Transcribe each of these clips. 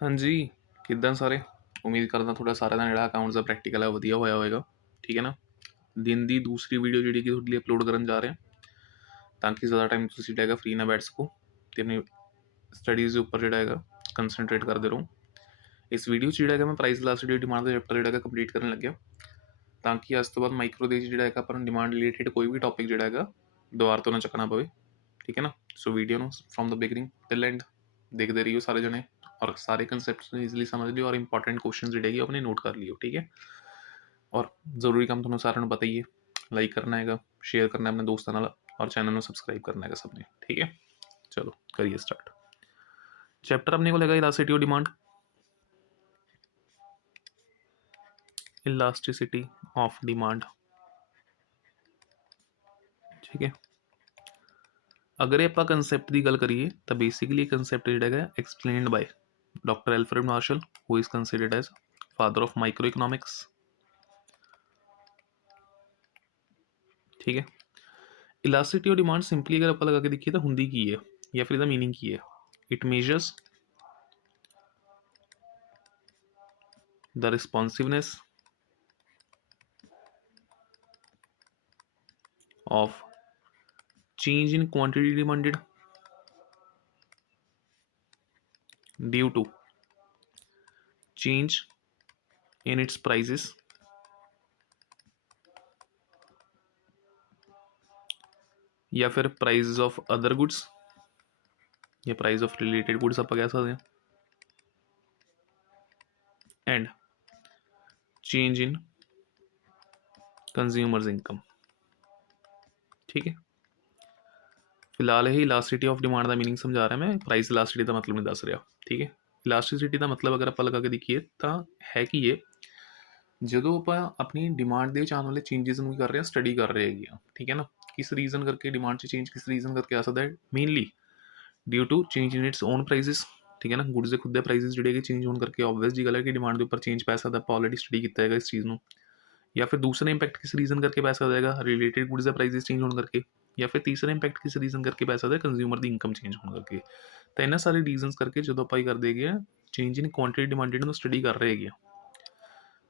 हाँ जी, ਕਿੱਦਾਂ ਸਾਰੇ? ਉਮੀਦ ਕਰਦਾ ਤੁਹਾਡਾ ਸਾਰਿਆਂ ਦਾ ਜਿਹੜਾ ਅਕਾਊਂਟਸ ਦਾ ਪ੍ਰੈਕਟੀਕਲ ਹੈ ਵਧੀਆ ਹੋਇਆ ਹੋਵੇਗਾ। ਠੀਕ ਹੈ ਨਾ? ਦਿਨ ਦੀ ਦੂਸਰੀ ਵੀਡੀਓ ਜਿਹੜੀ ਕਿ ਤੁਹਾਡੇ ਲਈ ਅਪਲੋਡ ਕਰਨ ਜਾ ਰਹੇ ਹਾਂ, ਤਾਂ ਕਿ ਜ਼ਿਆਦਾ ਟਾਈਮ ਤੁਸੀਂ ਜਿਹੜਾ ਹੈਗਾ ਫ੍ਰੀ ਨਾ ਬੈਠ ਸਕੋ ਅਤੇ ਆਪਣੀ ਸਟੱਡੀਜ਼ ਦੇ ਉੱਪਰ ਜਿਹੜਾ ਹੈਗਾ ਕੰਸਨਟਰੇਟ ਕਰਦੇ ਰਹੋ। ਇਸ ਵੀਡੀਓ 'ਚ ਜਿਹੜਾ ਹੈਗਾ ਮੈਂ ਪ੍ਰਾਈਸ ਇਲਾਸਟਿਸਿਟੀ ਡਿਮਾਂਡ ਦਾ ਚੈਪਟਰ ਜਿਹੜਾ ਹੈਗਾ ਕੰਪਲੀਟ ਕਰਨ ਲੱਗਿਆ, ਤਾਂ ਕਿ ਅੱਜ ਤੋਂ ਬਾਅਦ ਮਾਈਕਰੋ ਦੇ ਜਿਹੜਾ ਹੈਗਾ ਆਪਾਂ ਨੂੰ ਡਿਮਾਂਡ ਰਿਲੇਟਿਡ ਕੋਈ ਵੀ ਟੌਪਿਕ ਜਿਹੜਾ ਹੈਗਾ ਦੁਬਾਰਾ ਤੋਂ ਨਾ ਚੱਕਣਾ ਪਵੇ। ਠੀਕ ਹੈ ਨਾ? ਸੋ ਵੀਡੀਓ ਨੂੰ from the beginning till and देखते रहिए सारे जने, और सारे कंसेप्ट इजीली समझ लियो और इंपॉर्टेंट क्वेश्चन ਜਿਹੜੇ ਹੈਗੇ अपने नोट कर लियो। ठीक है? और ਜ਼ਰੂਰੀ ਕੰਮ ਤੁਹਾਨੂੰ ਸਾਰਿਆਂ ਨੂੰ ਪਤਾ ਹੀ ਹੈ, ਲਾਈਕ ਕਰਨਾ ਹੈਗਾ, ਸ਼ੇਅਰ ਕਰਨਾ ਆਪਣੇ ਦੋਸਤਾਂ ਨਾਲ, ਔਰ ਚੈਨਲ ਨੂੰ ਸਬਸਕ੍ਰਾਈਬ ਕਰਨਾ ਹੈਗਾ ਸਭ ਨੇ। ठीक है? चलो करिए स्टार्ट। चैप्टर अपने को लगा elasticity of demand, elasticity of demand. ठीक है? अगर ये ਆਪਾਂ ਕੰਸੈਪਟ ਦੀ ਗੱਲ ਕਰੀਏ ਤਾਂ ਬੇਸਿਕਲੀ ਕੰਸੈਪਟ ਜਿਹੜਾ ਹੈਗਾ explained ਬਾय doctor Alfred martial, who is considered as father of micro economics. ठीक है? इलास्टिसिटी ऑफ डिमांड सिंपली अगर आप लगा के देखिए तो हुंदी की है या फिर इसका मीनिंग की है, it measures the responsiveness of change in quantity demanded due to change in its prices या फिर प्राइस ऑफ अदर गुड्स या प्राइस ऑफ रिलेटेड गुड्स आप कह सकते हैं, and change in consumers income. ठीक है? फिलहाल ही इलास्टिसिटी ऑफ डिमांड का मीनिंग समझा रहा मैं, प्राइस इलास्टिसिटी का मतलब नहीं दस रहा। ठीक है? इलास्टिसिटी का मतलब अगर आप लगा के देखिए तो है कि ये ਜਦੋਂ ਆਪਾਂ ਆਪਣੀ ਡਿਮਾਂਡ ਦੇ ਵਿੱਚ ਆਉਣ ਵਾਲੇ ਚੇਂਜਸ ਨੂੰ ਕਰ ਰਹੇ ਹਾਂ, ਸਟੱਡੀ ਕਰ ਰਹੇ ਹੈਗੇ ਆ। ਠੀਕ ਹੈ ਨਾ? ਕਿਸ ਰੀਜ਼ਨ ਕਰਕੇ ਡਿਮਾਂਡ 'ਚ ਚੇਂਜ ਕਿਸ ਰੀਜ਼ਨ ਕਰਕੇ ਆ ਸਕਦਾ ਹੈ, mainly due to change in its own prices. ਠੀਕ ਹੈ ਨਾ? ਗੁੱਡਸ ਦੇ ਖੁਦ ਦੇ ਪ੍ਰਾਈਸਿਸ ਜਿਹੜੇ ਹੈਗੇ ਚੇਂਜ ਹੋਣ ਕਰਕੇ ਓਬਵੀਅਸ ਜੀ ਗੱਲ ਹੈ ਕਿ ਡਿਮਾਂਡ ਦੇ ਉੱਪਰ ਚੇਂਜ ਪੈ ਸਕਦਾ। ਆਪਾਂ ਆਲਰੇਡੀ ਸਟੱਡੀ ਕੀਤਾ ਹੈਗਾ ਇਸ ਚੀਜ਼ ਨੂੰ। या फिर दूसरा इंपैक्ट किस रीज़न करके पै सकता है, रिलेटेड गुड्स का प्राइसिस चेंज होने करके। या फिर तीसरा इंपैक्ट किस रीज़न करके पै सकता है, कंज्यूमर की इनकम चेंज होने करके। तो इन्होंने सारे रीजनस करके जो आप कर देंगे change in quantity demanded study कर रहे हैं।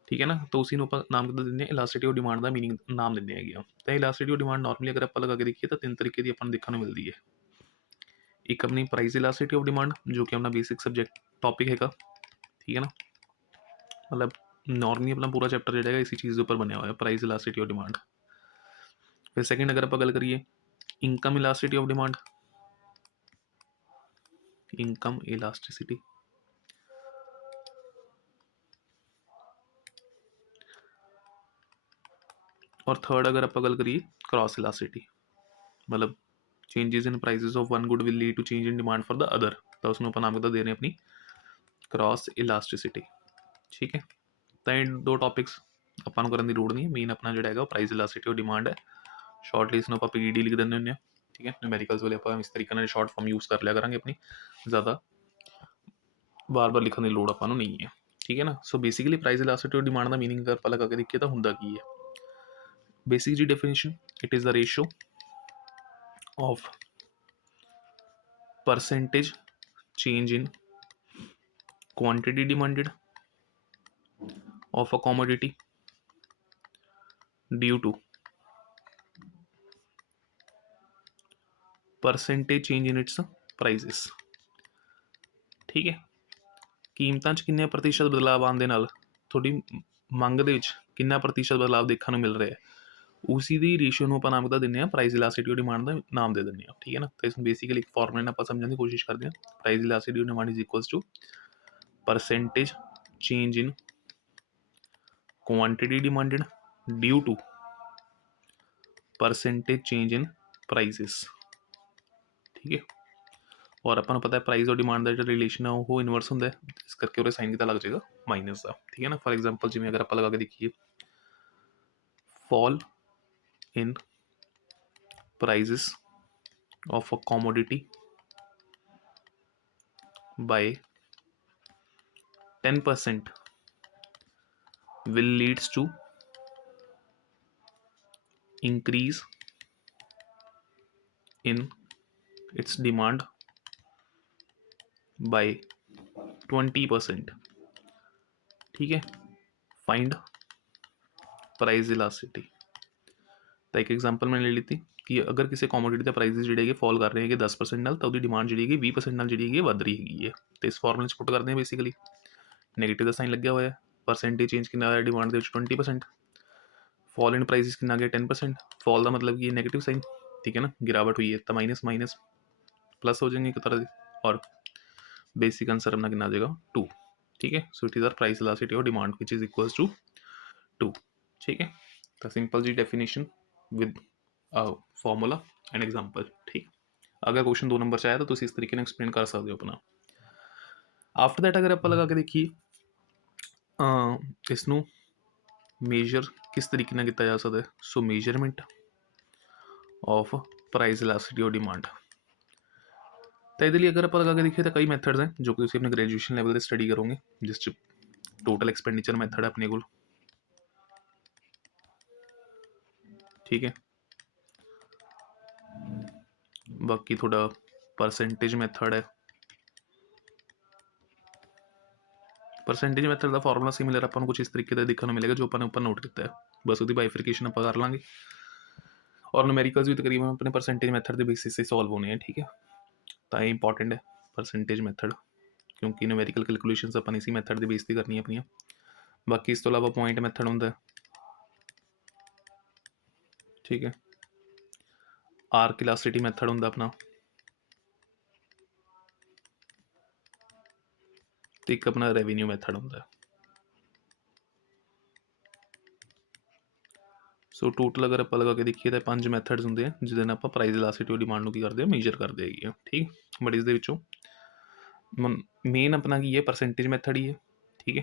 ठीक है ना? तो उसी को नाम कितना देंगे, इलास्टिसिटी ऑफ डिमांड का मीनिंग नाम देंगे है। तो इलास्टिसिटी ऑफ डिमांड नॉर्मली अगर आप लगा के देखिए तो तीन तरीके की अपन देखने मिलती है। एक अपनी प्राइस इलास्टिसिटी ऑफ डिमांड, जो कि अपना बेसिक सब्जेक्ट टॉपिक है। ठीक है ना? मतलब नॉर्मली अपना पूरा चैप्टर जो है इसी चीज़ के ऊपर बनया हुआ है, प्राइस इलास्टिसिटी ऑफ डिमांड। फिर सैकेंड अगर आप गल करिए income elasticity of demand, income elasticity. और थर्ड अगर आप गल करिए क्रॉस इलास्टिसिटी, मतलब changes in prices of one good will lead to change in demand for the other. तो उसमें अपन नाम दे रहे हैं अपनी क्रॉस इलास्टिसिटी। ठीक है? तो ये दो टॉपिक्स अपन करने की लोड़ नहीं है। मेन अपना जो है प्राइस इलास्टिसिटी और डिमांड है। शॉर्टली इसमें आप पीडी लिख देंगे होंगे। ठीक है? न्यूमेरिकल्स वाले आप इस तरीके शॉर्ट फॉर्म यूज़ कर लिया करेंगे अपनी, ज़्यादा बार बार लिखने की लोड़ अपन नहीं है। ठीक है ना? सो बेसिकली प्राइस इलास्टिसिटी और डिमांड का मीनिंग अगर आप लगा के देखिए तो होंदा की है। बेसिक जी definition, it is the ratio of percentage change in quantity demanded of a commodity due to percentage change in its prices। ठीक है? कीमतां 'ਚ ਕਿੰਨੇ प्रतिशत बदलाव आने ਦੇ ਨਾਲ ਤੁਹਾਡੀ ਮੰਗ ਦੇ ਵਿੱਚ ਕਿੰਨਾ प्रतिशत बदलाव देखने ਨੂੰ मिल ਰਿਹਾ है, उसी ਦੀ ਰੇਸ਼ੀਓ ਨੂੰ ਆਪਾਂ ਨਾਮ ਕਿਹਦਾ ਦਿੰਦੇ ਹਾਂ, ਪ੍ਰਾਈਸ ਇਲਾਸਟਿਸਿਟੀ ऑफ डिमांड ਦਾ ਨਾਮ ਦੇ ਦਿੰਦੇ ਹਾਂ। ਠੀਕ ਹੈ ਨਾ? ਤਾਂ ਇਸ ਨੂੰ ਬੇਸਿਕਲੀ ਇੱਕ ਫਾਰਮੂਲੇ ਨਾਲ ਆਪਾਂ ਸਮਝਣ ਦੀ ਕੋਸ਼ਿਸ਼ ਕਰਦੇ ਹਾਂ। Price elasticity of demand is equals to percentage change in quantity demanded due to percentage change in prices. ठीक है? और अपन पता है प्राइस और डिमांड का जो रिलेशन है वो इनवर्स होंगे, इस करके वो साइन कितना लग जाएगा माइनस का। ठीक है ना? फॉर एग्जाम्पल जिमें अगर आप लगा के देखिए fall in prices of a commodity by 10% will leads to increase in its demand by 20%। ठीक है, फाइंड प्राइस इलास्टिसिटी। तो एक एग्जांपल मैंने ले ली थी कि अगर किसी कॉमोडिटी के प्राइसेस ਜਿਹੜੇ ਹੈਗੇ ਫਾਲ ਕਰ ਰਹੇ ਹੈਗੇ 10% ਨਾਲ ਤਾਂ ਉਹਦੀ ਡਿਮਾਂਡ ਜਿਹੜੀ ਹੈਗੀ 20% ਨਾਲ ਜਿਹੜੀ ਹੈਗੀ ਵੱਧ ਰਹੀ ਹੈਗੀ ਹੈ। ਤੇ ਇਸ ਫਾਰਮੂਲੇ 'ਚ ਪੁੱਟ ਕਰਦੇ ਹਾਂ ਬੇਸਿਕਲੀ ਨੈਗੇਟਿਵ ਦਾ ਸਾਈਨ ਲੱਗਿਆ ਹੋਇਆ ਹੈ, ਪਰਸੈਂਟੇਜ ਚੇਂਜ ਕਿੰਨਾ ਆਇਆ ਡਿਮਾਂਡ ਦੇ ਵਿੱਚ 20%, फॉल इन प्राइसेस कितना गया 10%, फॉल का मतलब कि नेगेटिव साइन, ठीक है ना, गिरावट हुई है तो माइनस माइनस प्लस हो जाएंगे एक तरह से, और बेसिक आंसर अपना कितना आ जाएगा 2। ठीक है, so it is our price elasticity और demand which is equals to 2। ठीक है, तो सिंपल जी definition with formula and example. ठीक, अगर क्वेश्चन 2 नंबर से आया तो तुम इस तरीके एक्सप्लेन कर सकते हो अपना। आफ्टर दैट अगर आप लगा के देखिए इसनों मेजर किस तरीके ਨਾਲ ਕੀਤਾ ਜਾ ਸਕਦਾ ਹੈ। सो मेजरमेंट ऑफ प्राइस इलास्टिसिटी और डिमांड। तो ये अगर आप लगा के देखिए तो कई मैथड्स हैं जो कि अपने ग्रेजुएशन लैवल से स्टडी करोगे, जिस टोटल एक्सपेंडिचर मैथड है अपने को, ठीक है, बाकी थोड़ा परसेंटेज मैथड है। परसेंटेज मैथड का फॉर्मूला सिमिलर अपन कुछ इस तरीके का देखने को मिलेगा जो अपने ऊपर नोट किया है, बस वो बाइफिकेशन आप कर लाँगे और न्यूमेरिकल्स भी तकरीबन अपने परसेंटेज मैथड के बेसिस से सॉल्व होने हैं। ठीक है, तो ये इंपॉर्टेंट है परसेंटेज मैथड, क्योंकि न्यूमेरिकल कैलकुलेशंस अपन इसी मैथड की बेस करनी अपनी। बाकी इस तो अलावा पॉइंट मैथड होंगे, ठीक है, आर्क इलास्टिसिटी मैथड होंगे अपना, तो एक अपना रेवेन्यू मैथड होंगे। सो टोटल अगर आप लगा के देखिए तो 5 मैथड्स होंगे जिसमें आप प्राइस इलास्टिसिटी और डिमांड की करते हैं मेजर करते हैं। ठीक, बट इस मेन अपना की है परसेंटेज मैथड ही है। ठीक है,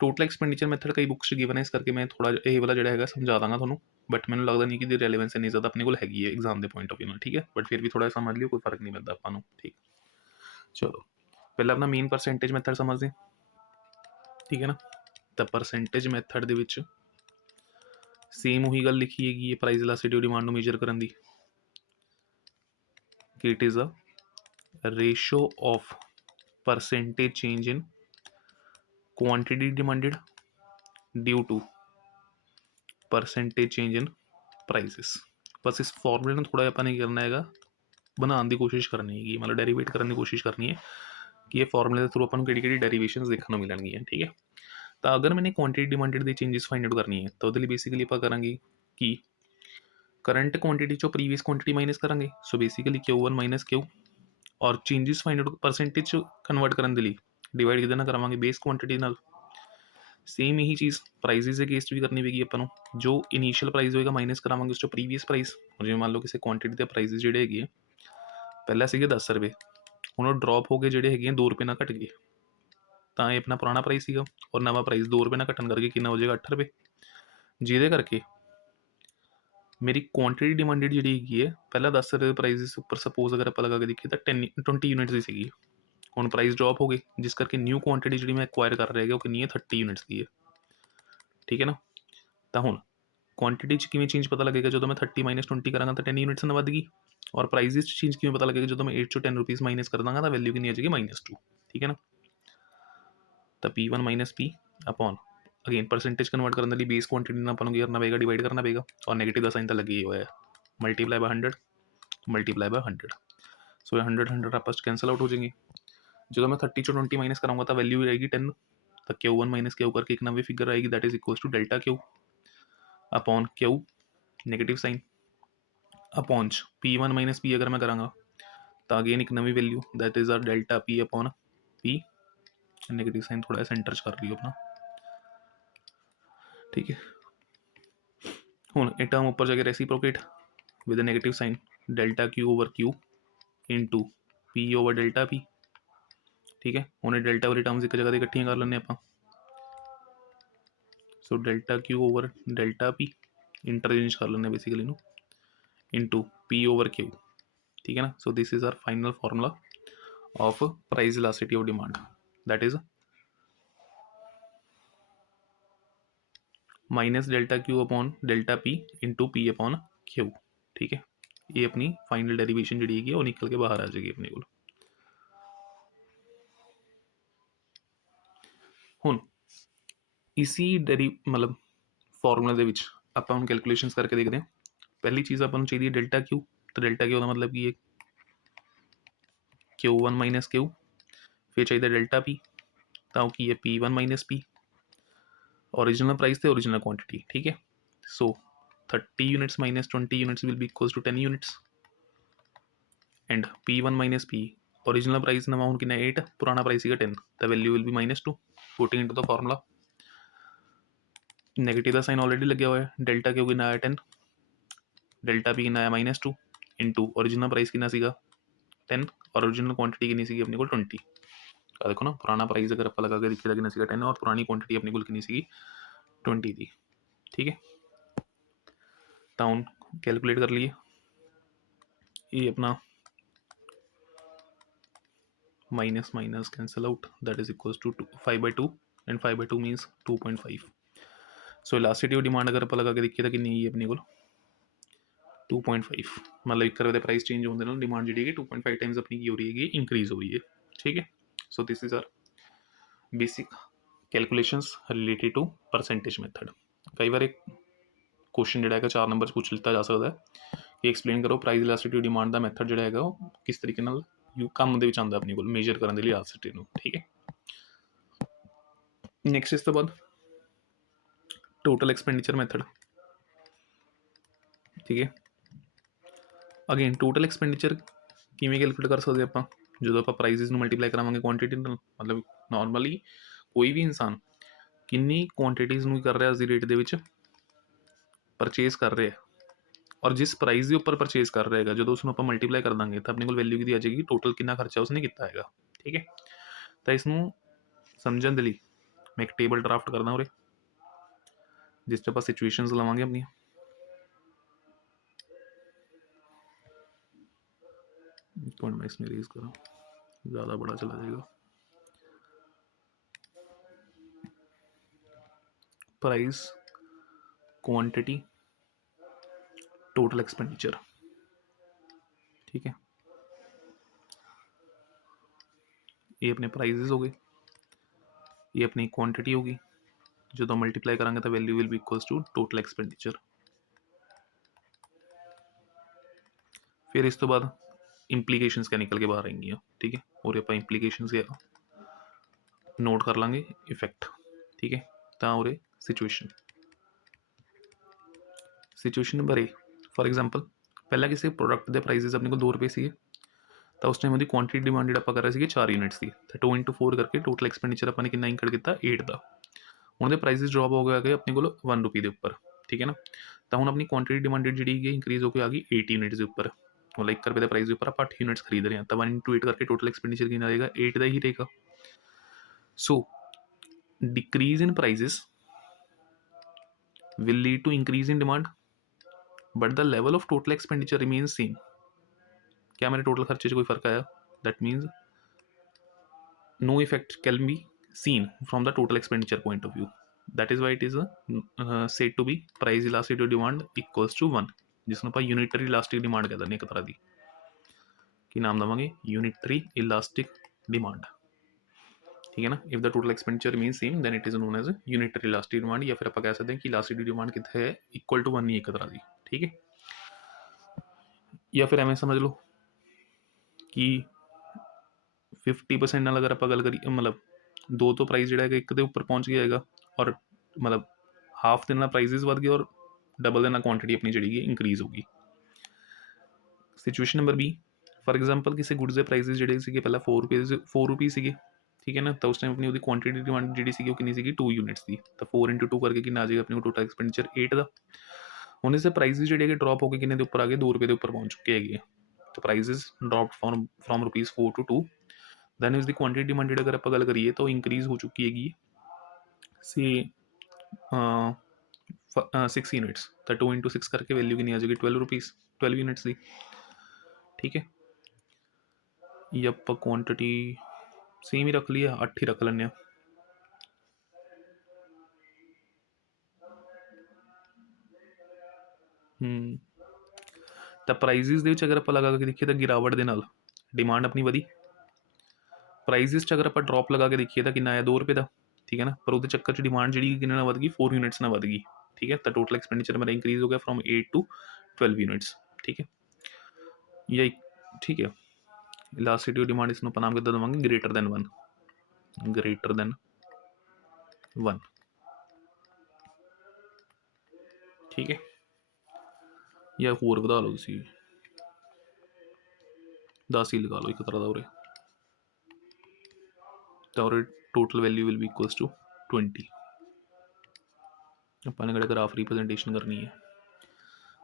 टोटल एक्सपेंडिचर मैथड कई बुक्स गिवन है, इस करके मैं थोड़ा ये वाला जो है समझा दाँगा थोड़ा, बट मैंने लगता नहीं कि रेलेवेंस इन्नी ज़्यादा अपने को हैगी है एग्जाम के पॉइंट ऑफ व्यू। ठीक है, बट फिर भी थोड़ा समझ लियो, कोई फर्क नहीं पैदा अपन। ठीक, चलो पहले अपना मेन परसेंटेज मैथड समझते हैं। ठीक है ना, तो परसेंटेज मैथड ਦੇ ਵਿੱਚ सेम वही गल लिखी हैगी है प्राइस इलास्टिसिटी और डिमांड मेजर करने की, कि it is a ratio of percentage change in quantity demanded due to percentage change in prices. बस इस फॉर्मूले में थोड़ा अपन करना है, बनाने की कोशिश करनी है, मतलब डेरिवेट करने की कोशिश करनी है कि ये फॉर्मूले के थ्रू अपन कि डेरिवेशंस देखने मिलनगियां। ठीक है, तो अगर मैंने क्वांटिटी डिमांडेड की चेंजेस फाइंड आउट करनी है तो वो बेसिकली आप करेंगे कि करंट क्वांटिटी चो प्रीवियस क्वांटिटी माइनस करेंगे, so basically Q1 minus Q, और changes find out percentage convert करने के लिए डिवाइड कितना करावांगे बेस क्वांटिटी नाल। सेम यही चीज़ प्राइजेस के केस भी करनी पेगी अपन, जो इनीशियल प्राइस होएगा माइनस करावांगे उस प्रीवियस प्राइस। और जिवें मान लो किसी क्वांटिटी के प्राइजेस जोड़े है पहले सीगे 10 रुपये, हुण ड्रॉप हो गए जोड़े है 2 रुपये ना घट गए, तो ये अपना पुराना प्राइस सीगा, और नवा प्राइस 2 रुपये ना घटन करके कितना हो जाएगा 8 रुपये, जिहदे करके मेरी क्वांटिटी डिमांडेड जी है पहला 10 रुपये प्राइस उपर सपोज अगर आप लगा के देखिए तो 20 यूनिट्स की सी, हुण प्राइस ड्रॉप हो गई जिस करके न्यू क्वांटिटी जी मैं एक्वायर कर रहा है वो कितनी है 30 यूनिट्स की है। ठीक है ना, तो हुण क्वांटिटी किमें चेंज पता लगेगा जो मैं 30 माइनस 20 कराँगा तो 10 यूनिट्स वध गई, और प्राइजेस चेंज किमें पता लगेगा जो मैं 8 to 10 रुपीज़ माइनस कर दाँगा तो वैल्यू कितनी आ जाएगी -2। ठीक है ना, तो P1 minus P upon again percentage convert करने लिए बेस क्वांटिटी अपन करना पेगा डिवाइड करना पेगा, और नेगेटिव का साइन तो लगे ही हुआ है मल्टीप्लाई बाय 100 मल्टीप्लाई बाय 100, सो 100 आपस कैंसल आउट हो जाएंगे। जो मैं 30 to 20 माइनस कराऊंगा तो वैल्यू आएगी 10, तो Q1 माइनस Q करके एक नवी फिगर आएगी that is equals to delta Q upon Q negative sign upon P1 minus P अगर मैं कराँगा तो अगेन एक नवी value that is our delta P upon P, negative sign थोड़ा सेंटर कर रही हो अपना। ठीक है, हूँ ये टर्म ऊपर जाके reciprocate with negative sine delta Q over Q into P over delta P। ठीक है, हूँ डेल्टा वाली टर्म्स एक जगह इकट्ठियां कर लें आप, so delta Q over delta P interchange कर लें basically no into P over Q। ठीक है ना, so this is our final formula of price elasticity of demand that is minus delta Q upon delta P into P upon Q। ठीक है, ये अपनी final derivation जी है वो निकल के बाहर आ जाएगी अपने को। ਹੁਣ ਇਸੀ मतलब ਫਾਰਮੂਲਾ ਦੇ ਵਿੱਚ ਆਪਾਂ ਹੁਣ ਕੈਲਕੂਲੇਸ਼ਨਸ ਕਰਕੇ ਦੇਖਦੇ ਹਾਂ। ਪਹਿਲੀ ਚੀਜ਼ ਆਪਾਂ ਨੂੰ ਚਾਹੀਦੀ ਹੈ ਡੈਲਟਾ ਕਿਊ। ਤਾਂ ਡੈਲਟਾ ਕਿਊ ਦਾ ਮਤਲਬ ਕੀ ਹੈ Q1 ਮਾਈਨਸ ਕਿਊ। ਫਿਰ ਚਾਹੀਦਾ ਡੈਲਟਾ ਪੀ, ਤਾਂ ਉਹ ਕੀ ਹੈ P1 minus P. Original price थे ओरिजिनल क्वांटिटी, ठीक है। So 30 units minus 20 units will be equals to 10 units and P1 minus P original price नवा हूँ कितना 8, पुराना प्राइस है 10, the value will be -2 putting into the formula. Negative का sign already लगे हुआ है। डेल्टा क्यों कितना आया 10, डेल्टा पी कितना आया -2 इंटू ओरिजिनल प्राइस कितना सीगा 10 और ओरिजिनल क्वांटिटी कितनी सी अपने को 20। देखो ना पुराना प्राइस अगर आप लगा के देखिए कितना सीगा 10 और पुरानी क्वांटिटी अपने को कितनी सी 20 थी, ठीक है। तो हम कैलकुलेट कर लिए ये अपना minus minus cancel out, that is equals to 5/2 and 5/2 minus 2.5। So elasticity of demand अगर आप लगा के देखिए तो कितनी है अपने को 2.5, मतलब 1 रुपये प्राइस चेंज होने ना डिमांड जी 2.5 टाइम्स अपनी की हो रही है, इंक्रीज हो रही है, ठीक है। So this is our basic calculations related to percentage method. कई बार एक क्वेश्चन जो 4 नंबर पूछ लिता जा सकता है कि एक्सप्लेन करो प्राइस इलास्टिसिटी डिमांड का मैथड जो किस तरीके काम के आता अपने को मेजर करने के लिए इलास्टिसिटी को, ठीक है। नैक्सट इस तो बाद टोटल एक्सपेंडिचर मैथड, ठीक है। अगेन टोटल एक्सपेंडिचर किमें कैलकुलेट कर सकते आप जो आप प्राइजिज मल्टीप्लाई करावे क्वांटिटी, मतलब नॉर्मली कोई भी इंसान किन्नी क्वांटिटीज़ कर रहा है रेट के परचेज कर रहे हैं और जिस प्राइस के उपर परचेज कर रहा है जो उसमें आप मल्टीप्लाई कर देंगे तो अपने को वैल्यू की आ जाएगी टोटल कितना खर्चा उसने किया है, ठीक है। तो इसनों समझने के लिए मैं एक टेबल ड्राफ्ट करदा उरे जिस आप सिचुएशंस लवेंगे अपनी। मैं इसमें रेज करा ज़्यादा बड़ा चला जाएगा। प्राइस क्वांटिटी टोटल एक्सपेंडिचर, ठीक है। ये अपने प्राइजेस हो गए, ये अपनी क्वांटिटी होगी, जो तो मल्टीप्लाई करांगे तो value will be equals to total expenditure. फिर इस तो बाद इंप्लीकेशंस क्या निकल के बाहर आएंगी, ठीक है। और आप इंप्लीकेशंस क्या नोट कर लांगे इफेक्ट, ठीक है। तो और situation situation number A for example पहला किसी प्रोडक्ट के प्राइजेस अपने को 2 रुपये से, तो उस टाइम वो क्वांटिटी डिमांड जो आप कर रहे थे 4 यूनिट्स की, तो 2 × 4 करके टोटल एक्सपेंडिचर अपने कितना इंकड़ किया 8 का। उनके प्राइजेस ड्रॉप हो गए अपने को 1 रुपये के उपर, ठीक है ना। तो हम अपनी क्वांटिटी डिमांडेड जी इंक्रीज होकर आ गई 8 यूनिट्स के उपर, मतलब 1 रुपये के प्राइस के उपर आप 8 यूनिट्स खरीद रहे हैं, तो 1 × 8 करके टोटल एक्सपेंडिचर कितना रहेगा 8 का ही रहेगा। So decrease in prices will lead to increase in demand but the level of total expenditure remains same। क्या मेरे टोटल खर्चे से कोई फर्क आया? That means no effect can be seen from the total expenditure point of view। that is why it is said to be price elasticity of demand equals to 1, जिसमें ਆਪਾਂ unitary elastic demand कह दें एक तरह की, कि नाम देवांगे unitary elastic demand, ठीक है ना। If the total expenditure mean same then it is known as unitary elastic demand, या फिर आप कह सकते हैं कि इलास्टिक डिमांड कितने है इक्वल टू 1 ही एक तरह की, ठीक है। या फिर एवं समझ लो कि 50% नाल अगर आप गल करिए मतलब 2 तो प्राइस जो है 1 के उपर पहुँच गया है और मतलब हाफ के प्राइजेस बढ़ गए और डबल के क्वांटिटी अपनी जी इंक्रीज होगी। Situation number B for example किसी गुड्स के प्राइजेस जोड़े पहले 4 रुपये से, ठीक है ना। तो उस टाइम अपनी क्वांटिटी डिमांड जी कि 2 यूनिट्स की, तो 4 × 2 करके कि आ जाएगा अपने को टोटल एक्सपेंडिचर 8 का। हम इससे प्राइजेस जोड़े ड्रॉप होकर कितने उपर आ गए 2 रुपये के उपर पहुँच चुके हैं, तो prices drop from ₹4 to 2, then उसकी क्वांटिटी डिमांडेड अगर आप गल करिए तो इंक्रीज हो चुकी हैगी सी 6 यूनिट्स, तो 2 × 6 करके वैल्यू कितनी आ जाएगी 12 रुपीज़ 12 यूनिट्स की, ठीक है। ये आप क्वांटिटी सेम ही रख लिया 8 ही रख लें। तो प्राइजेस के अगर आप लगा के देखिए तो गिरावट के नाल डिमांड अपनी वधी, प्राइजेस अगर आप ड्रॉप लगा के देखिए तो कितना आया 2 रुपये का, ठीक है ना, पर ਉਹਦੇ ਚੱਕਰ 'ਚ ਡਿਮਾਂਡ ਜਿਹੜੀ ਕਿੰਨੇ ਨਾਲ ਵੱਧ ਗਈ 4 ਯੂਨਿਟਸ ਨਾਲ ਵੱਧ ਗਈ, ਠੀਕ ਹੈ, ਤਾਂ ਟੋਟਲ ਐਕਸਪੈਂਡੀਚਰ ਮੇਰਾ ਇੰਕਰੀਜ਼ ਹੋ ਗਿਆ ਫਰੋਮ 8 to 12 ਯੂਨਿਟਸ, ਠੀਕ ਹੈ, ਜਾਂ ਠੀਕ ਹੈ। ਇਲਾਸਟਿਸਿਟੀ ਆਫ ਡਿਮਾਂਡ ਇਸ ਨੂੰ ਆਪਾਂ ਨਾਮ ਕਿੱਦਾਂ ਦੇਵਾਂਗੇ, ਗ੍ਰੇਟਰ ਦੈਨ 1, ਗ੍ਰੇਟਰ ਦੈਨ 1, ਠੀਕ ਹੈ, ਜਾਂ ਹੋਰ ਵਧਾ ਲਓ ਤੁਸੀਂ 10 ਹੀ ਲਗਾ ਲਓ ਇੱਕ ਤਰ੍ਹਾਂ ਦਾ ਉਰੇ, ਤਾਂ ਉਰੇ total value will be equals to 20। ਆਪਾਂ ਨੇ ਕਿਹੜਾ ਗ੍ਰਾਫ ਰਿਪਰੈਜ਼ੈਂਟੇਸ਼ਨ ਕਰਨੀ ਹੈ।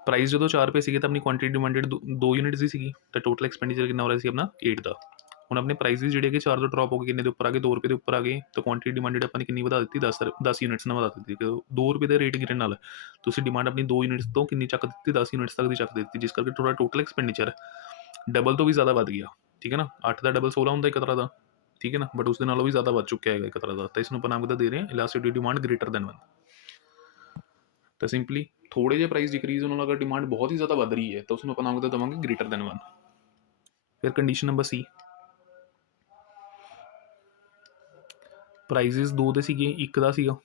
ਪ੍ਰਾਈਸ ਜਦੋਂ 4 ਰੁਪਏ ਸੀਗੇ ਤਾਂ ਆਪਣੀ ਕੁਆਂਟੀਟੀ ਡਿਮਾਂਡਡ 2 ਯੂਨਿਟਸ ਦੀ ਸੀਗੀ, ਤਾਂ ਟੋਟਲ ਐਕਸਪੈਂਡੀਚਰ ਕਿੰਨਾ ਹੋ ਰਿਹਾ ਸੀ ਆਪਣਾ 8 ਦਾ। ਹੁਣ ਆਪਣੇ ਪ੍ਰਾਈਸਿਸ ਜਿਹੜੇ ਕਿ 4 ਤੋਂ ਡਰੋਪ ਹੋ ਕੇ ਕਿੰਨੇ ਦੇ ਉੱਪਰ ਆ ਗਏ, 2 ਰੁਪਏ ਦੇ ਉੱਪਰ ਆ ਗਏ, ਤਾਂ ਕੁਆਂਟੀਟੀ ਡਿਮਾਂਡਡ ਆਪਾਂ ਨੇ ਕਿੰਨੀ ਵਧਾ ਦਿੱਤੀ, 10 ਯੂਨਿਟਸ ਨਾਲ ਵਧਾ ਦਿੱਤੀ। 2 ਰੁਪਏ ਦੇ ਰੇਟ ਗਿਰਨ ਨਾਲ ਤੁਸੀਂ ਡਿਮਾਂਡ ਆਪਣੀ 2 ਯੂਨਿਟਸ ਤੋਂ ਕਿੰਨੀ ਚੱਕ ਦਿੱਤੀ, 10 ਯੂਨਿਟਸ ਤੱਕ ਦੀ ਚੱਕ ਦਿੱਤੀ, ਜਿਸ ਕਰਕੇ ਤੁਹਾਡਾ ਟੋਟਲ ਐਕਸਪੈਂਡੀਚਰ ਡਬਲ ਤੋਂ ਵੀ ਜ਼ਿਆਦਾ ਵੱਧ ਗਿਆ, ਠੀਕ ਹੈ ਨਾ। 8 ਦਾ ਡਬਲ 16 ਹੁੰਦਾ ਇੱਕ ਤਰ੍ਹਾਂ ਦਾ, ਠੀਕ ਹੈ ਨਾ, ਬਟ ਉਸ ਦੇ ਨਾਲੋਂ ਵੀ ਜ਼ਿਆਦਾ ਵੱਧ ਚੁੱਕਿਆ ਹੈਗਾ ਇੱਕ ਤਰ੍ਹਾਂ ਦਾ, ਤਾਂ ਇਸ ਨੂੰ ਆਪਾਂ ਨਾਮ ਕਿੱਦਾਂ ਦੇ ਰਹੇ ਹਾਂ, ਇਲਾਸਟਿਸਿਟੀ ਡਿਮਾਂਡ ਗ੍ਰੇਟਰ ਦੈਨ 1। ਤਾਂ ਸਿੰਪਲੀ ਥੋੜੇ ਜਿਹੇ ਪ੍ਰਾਈਸ ਡਿਕਰੀਜ਼ ਹੋਣ ਨਾਲ ਅਗਰ ਡਿਮਾਂਡ ਬਹੁਤ ਹੀ ਜ਼ਿਆਦਾ ਵੱਧ ਰਹੀ ਹੈ ਤਾਂ ਉਸ ਨੂੰ ਆਪਾਂ ਨਾਮ ਕਿੱਦਾਂ ਦੇਵਾਂਗੇ, ਗ੍ਰੇਟਰ ਦੈਨ 1। ਫਿਰ ਕੰਡੀਸ਼ਨ ਨੰਬਰ ਸੀ, ਪ੍ਰਾਈਸਿਸ 2 ਦੇ ਸੀਗੇ, 1 ਦਾ ਸੀਗਾ,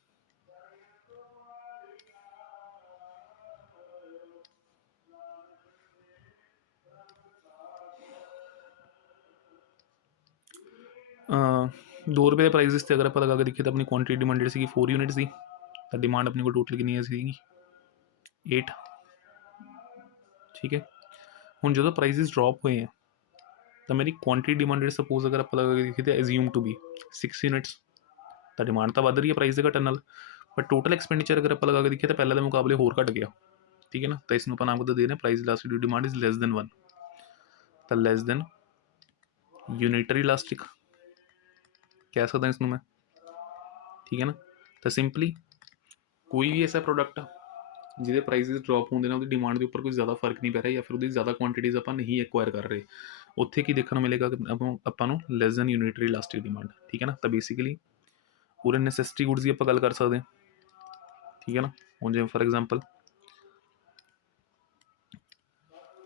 ਦੋ ਰੁਪਏ ਦੇ ਪ੍ਰਾਈਸਿਸ 'ਤੇ ਅਗਰ ਆਪਾਂ ਲਗਾ ਕੇ ਦੇਖੀਏ ਤਾਂ ਆਪਣੀ ਕੁਆਂਟੀਟੀ ਡਿਮਾਂਡਡ ਸੀਗੀ 4 ਯੂਨਿਟਸ ਦੀ, ਤਾਂ ਡਿਮਾਂਡ ਆਪਣੇ ਕੋਲ ਟੋਟਲ ਕਿੰਨੀ ਸੀਗੀ 8, ਠੀਕ ਹੈ। ਹੁਣ ਜਦੋਂ ਪ੍ਰਾਈਸਿਸ ਡਰੋਪ ਹੋਏ ਆ ਤਾਂ ਮੇਰੀ ਕੁਆਂਟੀਟੀ ਡਿਮਾਂਡਡ ਸਪੋਜ਼ ਅਗਰ ਆਪਾਂ ਲਗਾ ਕੇ ਦੇਖੀਏ ਤਾਂ ਐਜ਼ਿਊਮ ਟੂ ਬੀ 6 ਯੂਨਿਟਸ, ਤਾਂ ਡਿਮਾਂਡ ਤਾਂ ਵੱਧ ਰਹੀ ਹੈ ਪ੍ਰਾਈਸ ਦੇ ਘਟਣ ਨਾਲ, ਬਟ ਟੋਟਲ ਐਕਸਪੈਂਡੀਚਰ ਅਗਰ ਆਪਾਂ ਲਗਾ ਕੇ ਦੇਖੀਏ ਤਾਂ ਪਹਿਲਾਂ ਦੇ ਮੁਕਾਬਲੇ ਹੋਰ ਘਟ ਗਿਆ, ਠੀਕ ਹੈ ਨਾ। ਤਾਂ ਇਸ ਨੂੰ ਆਪਾਂ ਨਾਮ ਕਿੱਦਾਂ ਦੇ ਰਹੇ ਹਾਂ, price ਇਲਾਸਟਿਸਿਟੀ demand is less than 1, ਤਾਂ ਲੈਸ ਦੈਨ ਯੂਨਿਟਰੀ ਇਲਾਸਟਿਕ ਕਹਿ ਸਕਦਾ ਇਸ ਨੂੰ ਮੈਂ, ਠੀਕ ਹੈ ਨਾ। ਤਾਂ ਸਿੰਪਲੀ ਕੋਈ ਵੀ ਐਸਾ ਪ੍ਰੋਡਕਟ ਜਿਹਦੇ ਪ੍ਰਾਈਸਿਸ ਡਰੋਪ ਹੁੰਦੇ ਨੇ ਉਹਦੀ ਡਿਮਾਂਡ ਦੇ ਉੱਪਰ ਕੋਈ ਜ਼ਿਆਦਾ ਫਰਕ ਨਹੀਂ ਪੈ ਰਿਹਾ, ਜਾਂ ਫਿਰ ਉਹਦੀ ਜ਼ਿਆਦਾ ਕੁਆਂਟੀਟੀਜ਼ ਆਪਾਂ ਨਹੀਂ ਐਕਵਾਇਰ ਕਰ ਰਹੇ, ਉੱਥੇ ਕੀ ਦੇਖਣ ਨੂੰ ਮਿਲੇਗਾ, ਆਪਾਂ ਨੂੰ ਲੈਸ ਦੈਨ ਯੂਨਿਟਰੀ ਇਲਾਸਟਿਕ ਡਿਮਾਂਡ, ਠੀਕ ਹੈ ਨਾ। ਤਾਂ ਬੇਸਿਕਲੀ ਪੂਰੇ ਨੈਸੈਸਿਟੀ ਗੁੱਡਸ ਦੀ ਆਪਾਂ ਗੱਲ ਕਰ ਸਕਦੇ ਹਾਂ, ਠੀਕ ਹੈ ਨਾ। ਹੁਣ ਜਿਵੇਂ ਫॉर एग्जांपल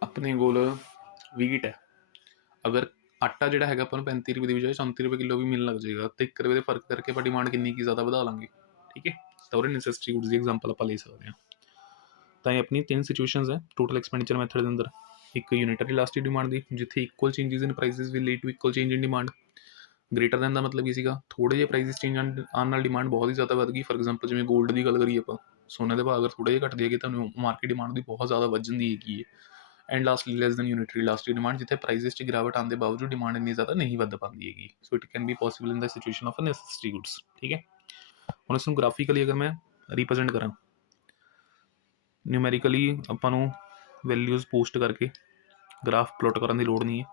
ਆਪਣੇ ਕੋਲ ਵੀਟ ਹੈ, ਅਗਰ ਆਟਾ ਜਿਹੜਾ ਹੈਗਾ ਆਪਾਂ ਨੂੰ 35 ਰੁਪਏ ਦੀ ਬਜਾਏ 34 ਰੁਪਏ ਕਿਲੋ ਵੀ ਮਿਲਣ ਲੱਗ ਜਾਏਗਾ, ਤਾਂ 1 ਰੁਪਏ ਦੇ ਫਰਕ ਕਰਕੇ ਆਪਾਂ ਡਿਮਾਂਡ ਕਿੰਨੀ ਕੀ ਜ਼ਿਆਦਾ ਵਧਾ ਲਾਂਗੇ, ਠੀਕ ਹੈ। ਤਾਂ ਉਹਦੇ ਨੈਸੈਸਿਟੀ ਗੁੱਡਸ ਦੀ ਐਗਜ਼ਾਮਪਲ ਆਪਾਂ ਲੈ ਸਕਦੇ ਹਾਂ। ਤਾਂ ਇਹ ਆਪਣੀ 3 ਸਿਚੁਏਸ਼ਨਸ ਹੈ ਟੋਟਲ ਐਕਸਪੈਂਡੀਚਰ ਮੈਥਡ ਦੇ ਅੰਦਰ। ਇੱਕ ਯੂਨਿਟਰੀ ਇਲਾਸਟਿਕ ਡਿਮਾਂਡ ਦੀ, ਜਿੱਥੇ equal changes in prices will lead to equal change in demand. Greater than ਦਾ ਮਤਲਬ ਕੀ ਸੀਗਾ, ਥੋੜੇ ਜਿਹੇ ਪ੍ਰਾਈਸਿਸ ਚੇਂਜ ਆਉਣ ਨਾਲ ਡਿਮਾਂਡ ਬਹੁਤ ਹੀ ਜ਼ਿਆਦਾ ਵੱਧ ਗਈ। ਫॉर एग्जांपल ਜਿਵੇਂ ਗੋਲਡ ਦੀ ਗੱਲ ਕਰੀਏ ਆਪਾਂ, ਸੋਨੇ ਦੇ ਭਾਅ ਅਗਰ ਥੋੜੇ ਜਿਹੇ ਘਟਦੇ ਹੈਗੇ ਤਾਂ ਮਾਰਕੀਟ ਡਿਮਾਂਡ ਦੀ ਬਹੁਤ ਜ਼ਿਆਦਾ ਵੱਧ ਜਾਂਦੀ ਹੈਗੀ ਹੈ। And lastly less than unitary elastic demand, ਜਿੱਥੇ ਪ੍ਰਾਈਸਿਸ 'ਚ ਗਿਰਾਵਟ ਆਉਣ ਦੇ ਬਾਵਜੂਦ ਡਿਮਾਂਡ ਇੰਨੀ ਜ਼ਿਆਦਾ ਨਹੀਂ ਵੱਧ ਪਾਉਂਦੀ ਹੈਗੀ। So it can be possible in the situation of a necessity goods, ਠੀਕ ਹੈ। ਹੁਣ ਇਸ ਨੂੰ ਗ੍ਰਾਫਿਕਲੀ ਅਗਰ ਮੈਂ ਰਿਪਰੈਜ਼ੈਂਟ ਕਰਾਂ, ਨਿਊਮੈਰੀਕਲੀ ਆਪਾਂ ਨੂੰ ਵੈਲਿਊਜ਼ ਪੋਸਟ ਕਰਕੇ ਗ੍ਰਾਫ ਪਲੋਟ ਕਰਨ ਦੀ ਲੋੜ ਨਹੀਂ ਹੈ,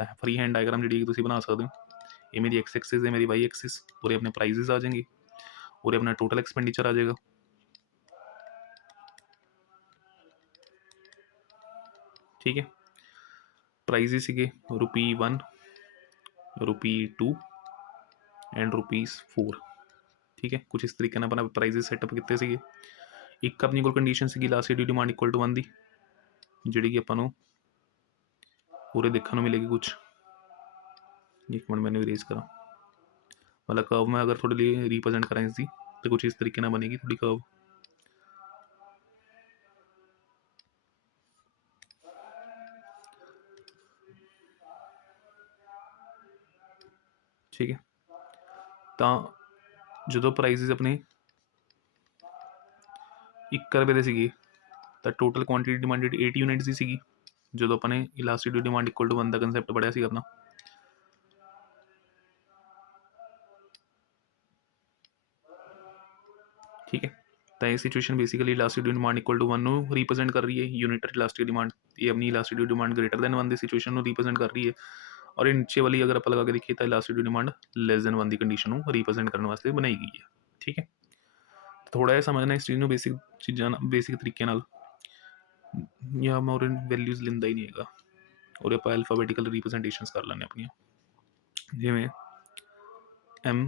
ਤਾਂ ਫਰੀ ਹੈਂਡ ਡਾਇਗਰਾਮ ਜਿਹੜੀ ਤੁਸੀਂ ਬਣਾ ਸਕਦੇ ਹੋ। ਇਹ ਮੇਰੀ एक्स एक्सिस है, मेरी वाई एक्सिस, और अपने प्राइजेस आ जाएंगे, और अपना टोटल एक्सपेंडिचर आ जाएगा, ठीक है। प्राइजेस सीगे ₹1, ₹2 एंड ₹4, ठीक है। कुछ इस तरीके अपना प्राइजेस सैटअप किए थे। एक अपनी कोल कंडीशन सी लास्ट डिमांड इक्वल टू 1 की, जी कि अपन पूरे देखने को मिलेगी कुछ। एक मिनट मैंने इरेज करा, मतलब कर्व मैं अगर थोड़े लिए रिप्रेजेंट करा इसकी तो कुछ इस तरीके बनेगी थोड़ी कर्व, ठीक है। तो जो प्राइसिस अपने 1 रुपये के सी, तो टोटल क्वांटिटी डिमांडेड 8 यूनिट्स की सी, जो अपने इलास्टिसिटी डिमांड इक्वल टू 1 का कंसैप्ट पढ़िया सी अपना, ठीक है। तो ये situation basically elasticity demand equal to 1 को रिप्रेजेंट कर रही है, यूनिटरी इलास्टिक डिमांड ये अपनी इलास्टिसिटी डिमांड ग्रेटर दैन 1 की सिचुएशन को रिप्रेजेंट कर रही है, और ये नीचे वाली अगर आप लगा के देखिए तो इलास्टिसिटी डिमांड लेस दैन 1 की कंडीशन को रिप्रेजेंट करने वास्ते बनाई गई है, ठीक है। थोड़ा जिहा समझना इस चीज़ को, बेसिक चीज़ा बेसिक तरीके नाल, या मैं और वैल्यूज़ लेंदा ही नहीं है, और आप अल्फाबेटिकल रिप्रेजेंटेशनस कर लैंदे अपनी, जिवें M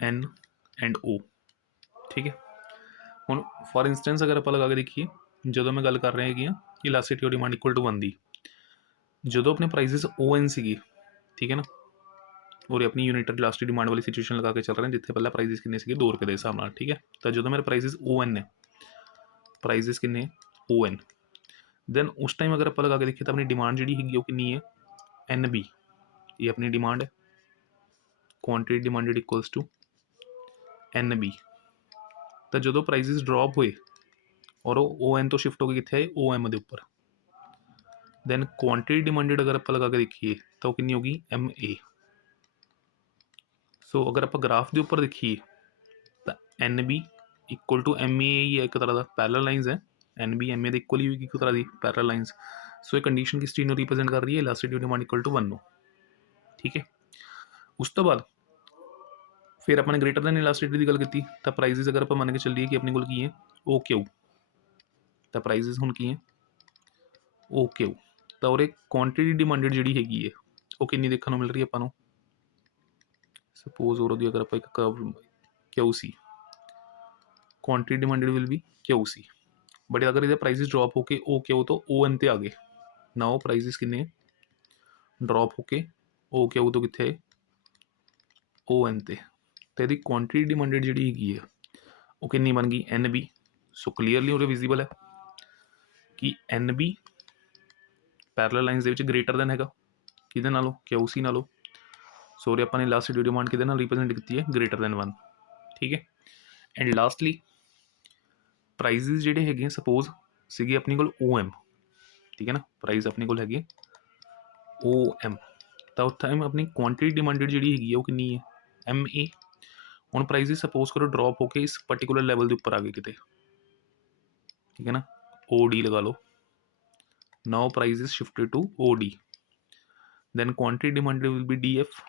N and O, ठीक है। ਹੁਣ फॉर इंस्टेंस अगर आप लगा के देखिए, जो मैं गल कर रहा है elasticity of demand equal to 1 की, जो अपने प्राइसिस ON सी, ठीक है ना, और अपनी यूनिट इलास्टिक डिमांड वाली सिचुएशन लगा के चल रहे हैं जिथे पहले प्राइजेस किन्ने सीगे 2 रुपये के हिसाब नाल, ठीक है। तो जो मेरे प्राइजेस ON ने, प्राइजेस किन्ने ON, दैन उस टाइम अगर आप लगा के देखिए तो अपनी डिमांड जी हैगी किन्नी है NB, ये अपनी डिमांड है, quantity demanded equals to NB। तो जो प्राइजेस ड्रॉप हुए और वो ON तो शिफ्ट हो गए कितने आए OM के उपर, दैन क्वांटिटी डिमांडेड अगर आप लगा के देखिए तो कितनी होगी MA। सो अगर आप ग्राफ के उपर देखिए तो NB इक्वल टू MA ही है, एक तरह का पैरेलल लाइन्स है, NB MA के इक्वल ही होगी एक तरह की पैरेलल लाइन्स। सो ये कंडीशन किस चीज़ को रिप्रेजेंट कर रही है, elasticity demand equal to 1 no, ठीक है। उस तो बाद फिर अपने ग्रेटर दैन इलास्टिसिटी की गल की तो प्राइजेस अगर आप मन के चलिए कि अपने को की है OQ, तो प्राइजेस हुण की है OQ, तो और एक क्वांटिटी डिमांडेड जी हैगी है वो कितनी देखने को मिल रही है अपन, सपोज और अगर आप एक curve QC, quantity demanded will B QC, but अगर इधर प्राइजेस ड्रॉप होके OQ तो ON ते आ गए ना, वो प्राइजेस कितने ड्रॉप होके OQ तो कितने ON ते, तो यदि क्वांटिटी डिमांडेड जी हैगी है वो कितनी बन गई NB। सो क्लीयरली वो विजिबल है कि NB parallel lines they which greater than हैगा किहदे नालों QC नालों। सो अपने इलास्टिसिटी डिमांड किहदे नाल रिप्रेजेंट की है ग्रेटर दैन 1, ठीक है। एंड लास्टली प्राइजेस जिहड़े हैगे सपोज सीगे अपने कोल OM, ठीक है ना, प्राइस अपने कोल हैगे OM, तो उस टाइम अपनी क्वांटिटी डिमांडेड जी हैगी वो कितनी है MA। हुण प्राइजेस सपोज करो ड्रॉप होके इस पर्टिकुलर लैवल के उपर आ गए किते, ठीक है ना, OD लगा लो, now prices shifted to OD, then quantity demanded will be DF,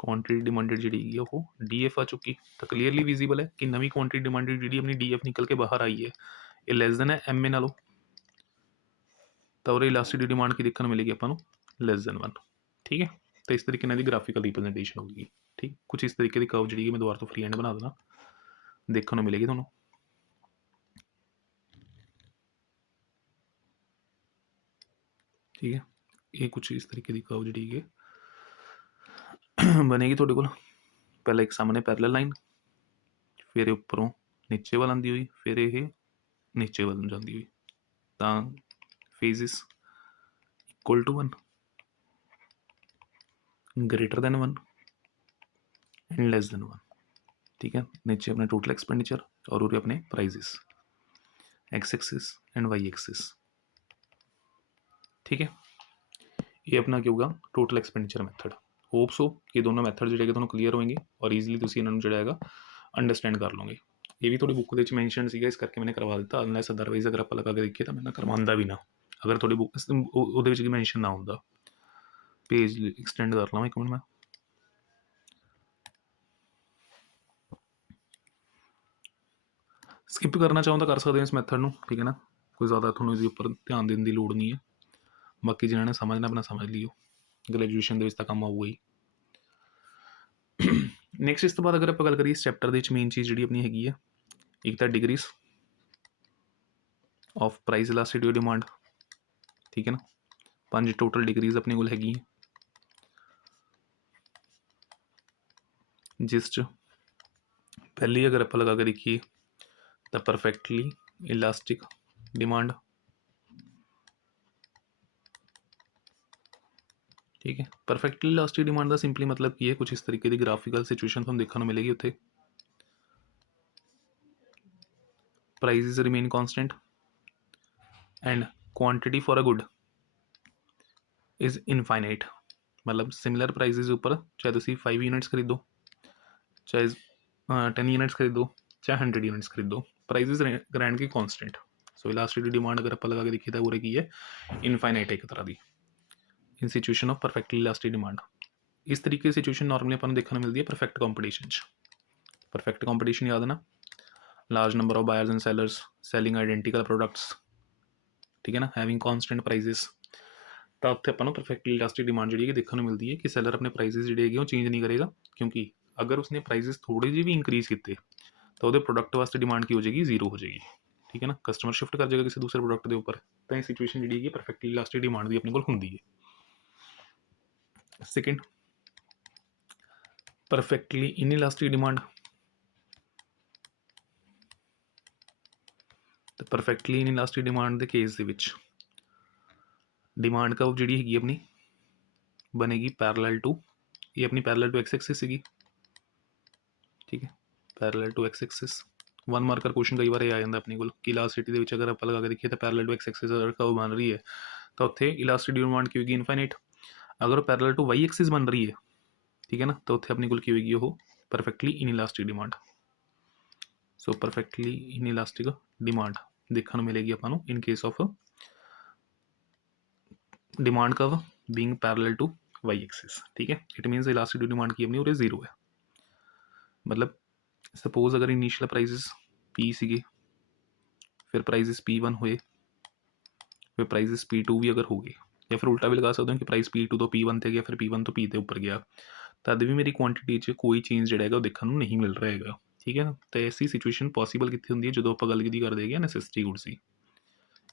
quantity demanded जी वो DF आ चुकी, तो क्लीयरली विजिबल है कि नवी क्वांटिटी डिमांडेड जी अपनी DF निकल के बाहर आई है, ये लैस दैन है MA नालों, तो इलास्टिसिटी डिमांड की देखने मिलेगी अपन लैस दैन 1, ठीक है। तो इस तरीके की ग्राफिकल रिप्रेजेंटेशन होगी, ठीक, कुछ इस तरीके की कर्व जी मैं दोबारा तो फ्री हैंड बना देना, देखने मिलेगी थोड़ा, ठीक है। ये कुछ इस तरीके की कर्व जी बनेगी थोड़े को, पहले एक सामने पैरेलल लाइन, फिर उपरों नीचे वाल आती हुई, फिर ये नीचे वाल जाती हुई, तो phases equal to 1, greater than 1 and less than 1, ठीक है। नीचे अपने टोटल एक्सपेंडिचर और उरे अपने prices X axis and Y axis, ठीक है। ये अपना क्या होगा total expenditure method. Hope so कि दोनों मैथड जो थोड़ा क्लीयर होंगे और ईजिली तुम इन्होंने जो अंडरस्टैंड कर लोगे। ये भी थोड़ी बुक के मैंशन है, इस करके मैंने करवा दिता, अनलैस अदरवाइज अगर आप लगा के देखिए तो मैं करवाता भी ना, अगर थोड़ी बुक वो मैंशन ना होंगे। पेज एक्सटेंड कर लवां एक मिनट, मैं स्किप करना चाहूँ तो कर सकते हैं इस मैथड में, ठीक है ना, कोई ज़्यादा थोड़ा इसके उपर ध्यान देने की लड़ नहीं है। बाकी जिन्होंने समझना अपना समझ लियो, ग्रेजुएशन के काम आऊगा ही। नैक्सट इस तो बाद अगर आप गल करिए इस चैप्टर के मेन चीज़ जी अपनी हैगी है, एक तो degrees of price elasticity demand, ठीक है ना, 5 टोटल डिग्रीज अपने को हैगी, जिस पहली अगर आप लगा के देखिए तो परफेक्टली इलास्टिक डिमांड, ठीक है। परफेक्टली इलास्टिक डिमांड का सिंपली मतलब की है कुछ इस तरीके की ग्राफिकल सिचुएशन थोड़ा देखने मिलेगी, उत्थे prices remain constant and quantity for a good is infinite, मतलब सिमिलर प्राइजेस ऊपर चाहे तुम 5 यूनिट्स खरीदो, चाहे 10 यूनिट्स खरीदो, चाहे 100 यूनिट्स खरीदो, प्राइजेस ग्रैंड की कॉन्स्टेंट। सो इलास्टिसिटी डिमांड अगर आप लगा के देखिए तो पूरे की है इनफाइनाइट एक तरह की in situation of perfectly elastic demand. इस तरीके की सिचुएशन नॉर्मली अपन देखने मिलती है परफेक्ट कॉम्पिटिशन। परफेक्ट कॉम्पिटिशन याद है ना, large number of buyers and sellers selling identical products, ठीक है ना, हैविंग कॉन्स्टेंट प्राइजेस। तो उत्थे अपन परफेक्टली इलास्टिक डिमांड जी देखने मिलती है कि सेलर अपने प्राइजेस जो चेंज नहीं करेगा, क्योंकि अगर उसने प्राइजेस थोड़े जी भी इंक्रीज किए तो वो प्रोडक्ट वास्ते डिमांड की हो जाएगी जीरो हो जाएगी, ठीक है ना, कस्टमर शिफ्ट कर जाएगा किसी दूसरे प्रोडक्ट के उपर। तो ये सिचुएशन जी परफेक्टली इलास्टिक डिमांड की अपने को होंगी है। सेकेंड परफेक्टली इनइलास्टिक डिमांड, तो परफेक्टली इनइलास्टिक डिमांड के केस ਦੇ ਵਿੱਚ डिमांड कर्व ਜਿਹੜੀ ਹੈਗੀ ਆਪਣੀ बनेगी पैरेलल टू, ये अपनी पैरेलल टू एक्स एक्सिस ਸੀਗੀ, ठीक है, parallel to X axis. 1 marker question कई बार ये आ ਜਾਂਦਾ अपने ਕੋਲ कि इलास्टिसिटी ਦੇ ਵਿੱਚ अगर ਆਪਾਂ ਲਗਾ ਕੇ ਦੇਖੀਏ ਤਾਂ पैरेलल टू एक्स एक्सिस अगर कर्व बन रही है तो ਉੱਥੇ इलास्टिसिटी डिमांड की होगी इनफाइनाइट। अगर पैरेलल टू वाई एक्सिस बन रही है, ठीक है ना, तो उत्थे अपने कोल की होगी वो perfectly inelastic demand. So perfectly inelastic demand देखने को मिलेगी अपन in case of demand curve being parallel to Y axis, ठीक है। इट मीन्स इलास्टिसिटी डिमांड की अपनी उरे जीरो है, मतलब सपोज अगर इनिशियल प्राइजेस पी सीगे, फिर प्राइजेस P1 हुए, फिर प्राइजेस P2 भी अगर हो गए, या फिर उल्टा भी लगा सकते हो कि प्राइस P2 तो P1 थे गया, फिर P1 तो P ते ऊपर गया, तद भी मेरी क्वांटिटी 'ਚ कोई चेंज ਜਿਹੜਾ ਹੈਗਾ ਉਹ ਦੇਖਣ ਨੂੰ ਨਹੀਂ ਮਿਲ ਰਿਹਾ ਹੈਗਾ, ठीक है ना। तो ऐसी सिचुएशन पॉसीबल कितनी होंगी है जो आप गल की करते हैं नैसेसिटी गुड्स की,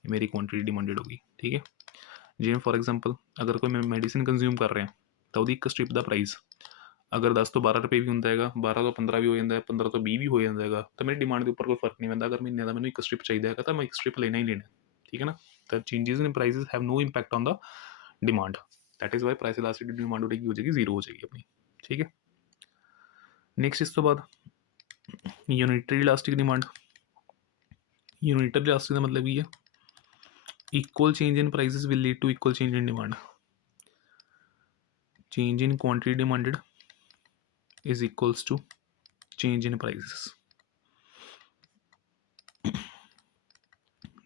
मेरी क्वांटिटी डिमांडेड होगी, ठीक है। जिवें फॉर एग्जांपल अगर कोई मैं मेडिसिन कंज्यूम कर रहा तो वो एक स्ट्रिप का प्राइस अगर 10 तो 12 रुपये भी होंगे है, 12 तो 15 भी हो जाता है, 15 तो 20 भी हो जाता है, तो मेरी डिमांड के उपर कोई फर्क नहीं पैंता। अगर महीने का मैंने एक स्ट्रिप चाहिए है तो मैं एक स्ट्रिप लेना ही लेना, ठीक है ना। तो changes in prices have no impact on the demand, that is why price elasticity demand हो जाएगी जीरो हो जाएगी अपनी, ठीक है। नेक्स्ट इस तो बाद unitary elastic demand. Unitary elastic का मतलब ये है equal change in prices will lead to equal change in demand. Change in quantity demanded is equals to change in prices,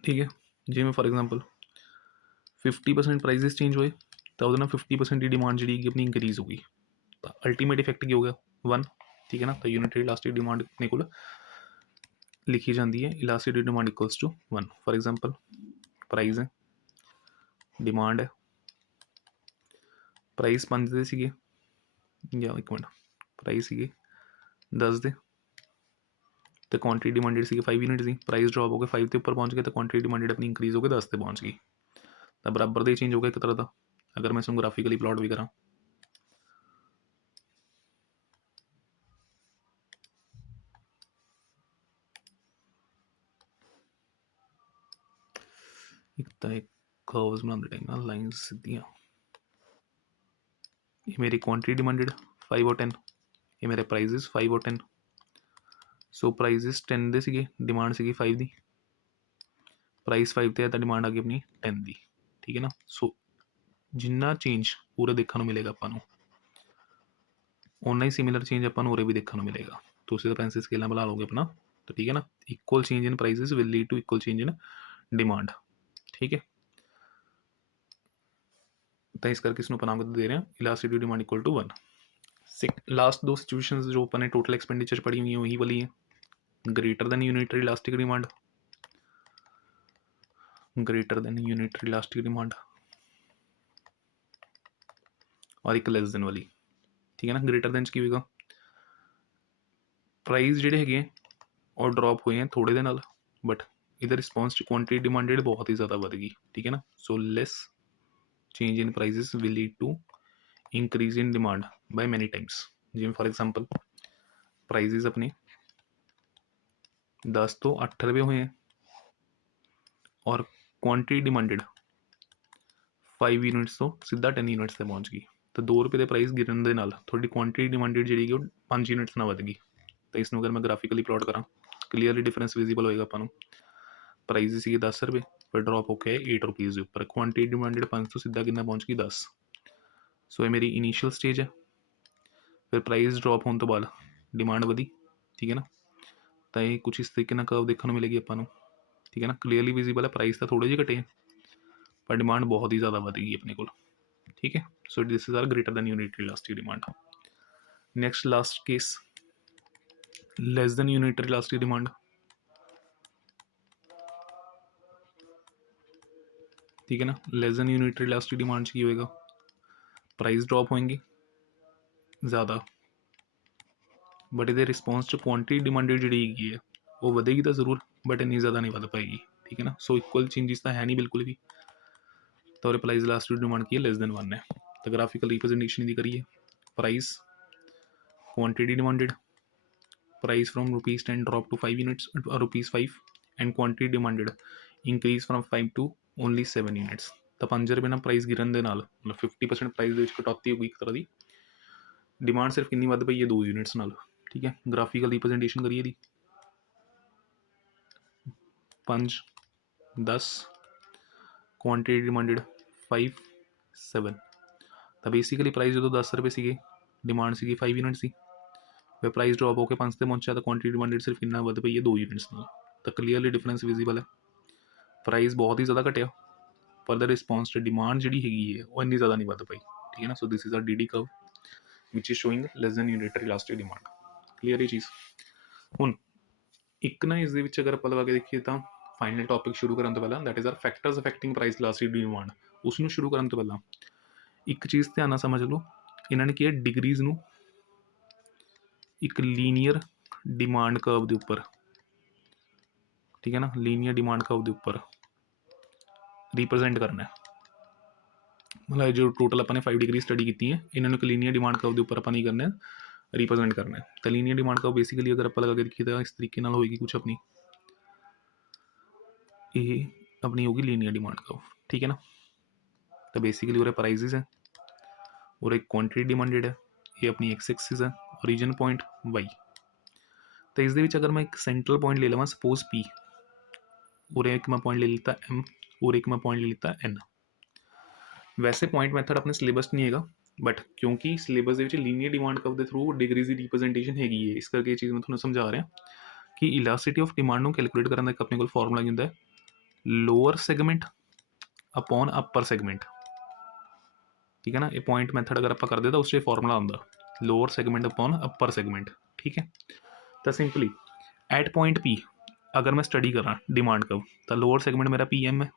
ठीक है। जिमें फॉर एग्जांपल 50% प्राइजेस चेंज हुए तो वो 50% की डिमांड जी अपनी इंक्रीज होगी, तो अल्टीमेट इफेक्ट की हो गया 1, ठीक है ना। तो यूनिटरी इलास्टिक डिमांड अपने को लिखी जाती है elasticity demand equals to 1। For example price है, डिमांड है, प्राइस 5 दे सीगे, या एक मिनट प्राइस सीगे 10 दे, तो क्वांटिटी डिमांडेड सी 5 यूनिट सी, प्राइस ड्रॉप हो गए 5 के ऊपर पहुँच गए, तो क्वांटिटी डिमांडेड अपनी इंक्रीज हो गए 10 पे पहुँच गई, तो बराबर दे चेंज हो गया एक तरह का। अगर मैं इसमें ग्राफिकली प्लॉट भी करा, एक तो एक कर्व्स बनाते टाइम ना लाइंस सीधियां, ये मेरी क्वांटिटी डिमांडेड 5 और 10, ये मेरे प्राइजेस 5 और 10। सो प्राइजेस 10 दे सीगे, डिमांड सीगी 5 दी, प्राइस 5 ते है तो डिमांड आ गई अपनी 10 दी, ठीक है ना। सो जिन्ना चेंज पूरे देखने मिलेगा अपन उन्ना ही सिमिलर चेंज अपन उरे भी देखने मिलेगा। तो उसी पेंसिल स्केल बना लोगे अपना, तो ठीक है ना। Equal change in prices will lead to equal change in demand, ठीक है। तो इस करके इसमें अपन दे रहे हैं elasticity demand equal to 1। Last दो सिचुएशंस जो अपन ने टोटल एक्सपेंडिचर पड़ी हुई है वही वाली है, greater than unitary elastic demand, greater than unitary elastic demand, और एक लेस देन वाली, ठीक है ना। ग्रेटर देन की होगा प्राइस ਜਿਹੜੇ ਹੈਗੇ और ड्रॉप हुए हैं थोड़े दिन बट इधर रिस्पॉन्स क्वांटिटी डिमांडेड बहुत ही ज़्यादा बढ़ गई, ठीक है ना। So less change in prices will lead to increase in demand by many times. जिमें फॉर एग्जांपल प्राइजेस अपने 10 तो 8 रुपये हुए हैं और क्वांटिटी डिमांडेड 5 यूनिट्स तो सीधा 10 यूनिट्स से पहुँच गई, तो 2 रुपये के प्राइस गिरन के नाल थोड़ी क्वांटिटी डिमांडेड जी 5 यूनिट्स ना बढ़ गई। तो इसमें अगर मैं ग्राफिकली प्लॉट करा क्लीयरली डिफरेंस विजिबल होएगा अपन प्राइस सी 10 रुपये फिर ड्रॉप होके 8 रुपीज़ उपर, क्वांटिटी डिमांडेड 5 तो सीधा कितना पहुँच गई 10। सो ये मेरी इनिशियल स्टेज है, फिर प्राइस ड्रॉप होने तो बाद डिमांड वधी, ठीक है ना। तो ये कुछ इस तरीके ना कर्व देखने मिलेगी अपन, ठीक है ना। क्लीयरली विजिबल है प्राइस तो थोड़े जे घटे पर डिमांड बहुत ही ज़्यादा बढ़ेगी अपने को, ठीक है। So this is our greater than unitary elastic demand. Next last case less than unitary elastic demand, ठीक है ना। Less than unitary elastic demand की होएगा प्राइस ड्रॉप होएंगी ज़्यादा बट ये रिस्पॉन्स जो क्वांटिटी डिमांडेड जी है वो बढ़ेगी तो जरूर बट इन्नी ज़्यादा नहीं बढ़ पाएगी, ठीक है ना। सो इक्वल चेंजेस तो है नहीं बिल्कुल भी, तो प्राइस इलास्टिक डिमांड की है लेस देन 1 है। तो ग्राफिकल रिप्रेजेंटेशन दी करिए price quantity demanded, price from rupees 10 drop to 5 units, rupees 5, and quantity demanded increase from 5 to only 7 units। ਤਾਂ 5 ਰੁਪਏ ਨਾਲ ਪ੍ਰਾਈਸ ਗਿਰਨ ਦੇ ਨਾਲ ਮਤਲਬ 50% ਪ੍ਰਾਈਸ ਦੇ ਵਿੱਚ ਕਟੌਤੀ ਹੋ ਗਈ ਇੱਕ ਤਰ੍ਹਾਂ ਦੀ। ਡਿਮਾਂਡ ਸਿਰਫ ਕਿੰਨੀ ਵੱਧ ਪਈ ਹੈ 2 ਯੂਨਿਟਸ ਨਾਲ। ਠੀਕ ਹੈ, ਗ੍ਰਾਫੀਕਲ ਰਿਪਰੈਜ਼ੈਂਟੇਸ਼ਨ ਕਰੀਏ ਇਹਦੀ 5 10 ਕੁਆਂਟੀਟੀ ਡਿਮਾਂਡਡ 5 7। ਤਾਂ ਬੇਸਿਕਲੀ ਪ੍ਰਾਈਸ ਜਦੋਂ 10 ਰੁਪਏ ਸੀਗੇ, ਡਿਮਾਂਡ ਸੀਗੀ 5 ਯੂਨਿਟ ਸੀ, ਫਿਰ ਪ੍ਰਾਈਸ ਡ੍ਰੌਪ ਹੋ ਕੇ 5 ਤੇ ਪਹੁੰਚਿਆ, ਤਾਂ ਕੁਆਂਟੀਟੀ ਡਿਮਾਂਡਡ ਸਿਰਫ ਕਿੰਨਾ ਵੱਧ ਪਈ ਹੈ 2 ਯੂਨਿਟਸ ਨਾਲ। ਤਾਂ ਕਲੀਅਰਲੀ ਡਿਫਰੈਂਸ ਵਿਜ਼ੀਬਲ ਹੈ। ਪ੍ਰਾਈਸ ਬਹੁਤ ਹੀ ਜ਼ਿਆਦਾ ਘਟਿਆ, ਪਰ ਦ ਰਿਸਪੌਂਸ ਟੂ ਡਿਮਾਂਡ ਜਿਹੜੀ ਹੈਗੀ ਹੈ ਉਹ ਇੰਨੀ ਜ਼ਿਆਦਾ ਨਹੀਂ ਵੱਧ ਪਈ। ਠੀਕ ਹੈ ਨਾ। So this is a DD curve which is showing less than unitary elastic demand. Clear ਇਹ ਚੀਜ਼। ਹੁਣ ਇੱਕ ਨਾ ਇਸ ਦੇ ਵਿੱਚ ਅਗਰ ਆਪਾਂ ਲਗਾ ਕੇ ਦੇਖੀਏ ਤਾਂ ਫਾਈਨਲ ਟੌਪਿਕ ਸ਼ੁਰੂ ਕਰਨ ਤੋਂ ਪਹਿਲਾਂ, that is our factors affecting price elastic demand, ਉਸ ਨੂੰ ਸ਼ੁਰੂ ਕਰਨ ਤੋਂ ਪਹਿਲਾਂ ਇੱਕ ਚੀਜ਼ ਧਿਆਨ ਨਾਲ ਸਮਝ ਲਓ। ਇਹਨਾਂ ਨੇ ਕੀ ਹੈ, ਡਿਗਰੀਜ਼ ਨੂੰ ਇੱਕ ਲੀਨੀਅਰ ਡਿਮਾਂਡ ਕਰਵ ਦੇ ਉੱਪਰ, ਠੀਕ ਹੈ ਨਾ, ਲੀਨੀਅਰ ਡਿਮਾਂਡ ਕਰਵ ਦੇ ਉੱਪਰ ਰਿਪਰੈਜ਼ੈਂਟ ਕਰਨਾ। ਮਤਲਬ ਜੋ ਟੋਟਲ ਆਪਾਂ ਨੇ 5 ਡਿਗਰੀ ਸਟੱਡੀ ਕੀਤੀ ਹੈ, ਇਹਨਾਂ ਨੂੰ ਇੱਕ ਲੀਨੀਅਰ ਡਿਮਾਂਡ ਕਰਵ ਦੇ ਉੱਪਰ ਆਪਾਂ ਨਹੀਂ ਕਰਨਾ, ਰਿਪਰੈਜ਼ੈਂਟ ਕਰਨਾ। ਤਾਂ ਲੀਨੀਅਰ ਡਿਮਾਂਡ ਕਰਵ ਬੇਸਿਕਲੀ ਅਗਰ ਆਪਾਂ ਲਗਾ ਕੇ ਦੇਖੀਏ ਤਾਂ ਇਸ ਤਰੀਕੇ ਨਾਲ ਹੋਏਗੀ ਕੁਛ ਆਪਣੀ, ਇਹ ਆਪਣੀ ਹੋਗੀ ਲੀਨੀਅਰ ਡਿਮਾਂਡ ਕਰਵ। ਠੀਕ ਹੈ ਨਾ। ਤਾਂ ਬੇਸਿਕਲੀ ਉਰੇ ਪ੍ਰਾइसेस ਹੈ, और एक क्वांटिटी डिमांडेड है, ये अपनी एक्स एक्सिस है, ओरिजिन पॉइंट वाई। तो इस अगर मैं एक सेंट्रल पॉइंट ले लवा सपोज पी, और एक मैं पॉइंट ले लेता एम, और एक मैं पॉइंट ले लेता एन। वैसे पॉइंट मैथड अपने सिलेबस नहीं है, बट क्योंकि सिलेबस लीनियर डिमांड कर्व के थ्रू डिग्रीज की रिप्रजेंटेशन हैगी है, इस करके ये चीज़ मैं थोड़ा समझा रहा कि इलास्टिसिटी ऑफ डिमांड को कैलकुलेट करने का अपने को फॉर्मूला होता है लोअर सैगमेंट अपॉन अपर सैगमेंट। ठीक है ना। ये पॉइंट मैथड अगर आप करते तो उससे फॉर्मूला आता लोअर सैगमेंट अपॉन अपर सैगमेंट। ठीक है। तो सिंपली एट पॉइंट पी अगर मैं स्टडी करा डिमांड कर्व, तो लोअर सैगमेंट मेरा PM है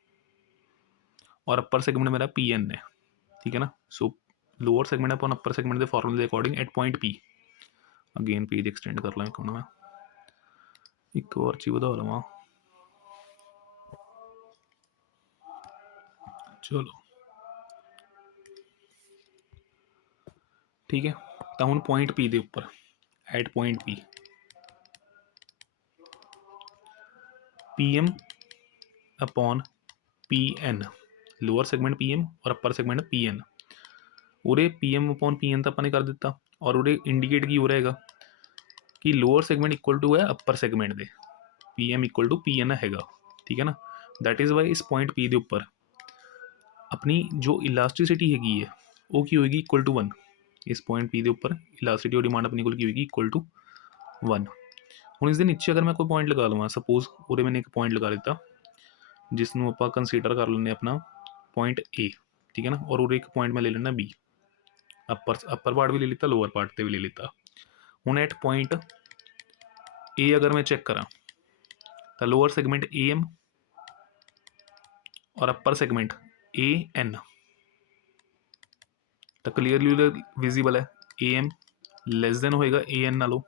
और अपर सैगमेंट मेरा PN है। ठीक है ना। सो लोअर सैगमेंट अपॉन अपर सैगमेंट के फॉर्मूले के according eight point P, again page extend कर ला मैं एक और चीज बता लवा। चलो ठीक है। तो हम पॉइंट पी के उपर at point P PM upon PN, lower segment PM और अपर सैगमेंट PN। उरे PM अपॉन PN तो अपने कर दिता, और उरे इंडिकेट की हो रहेगा कि लोअर सैगमेंट इक्वल टू है अपर सैगमेंट दे, PM इक्वल टू PN हैगा। ठीक है ना। दैट इज़ वाई इस पॉइंट P के उपर अपनी जो इलास्टिसिटी हैगी है वो की होगी इक्वल टू 1। इस पॉइंट P के उपर इलास्टिसिटी और डिमांड अपनी की होगी इक्वल टू 1। हूँ इस नीचे अगर मैं कोई पॉइंट लगा लवा, सपोज उरे मैंने एक पॉइंट लगा दिता जिसनों आप कंसीडर कर लें अपना पॉइंट A। ठीक है ना। और उरे एक पॉइंट मैं ले लेना B, अपर पार्ट भी ले लेता, लोअर पार्ट से भी ले लेता। हूँ एट पॉइंट A अगर मैं चेक करा तो लोअर सैगमेंट AM और अपर सैगमेंट AN, तो क्लीयरली विजिबल है AM लेस देन होएगा AN नालों।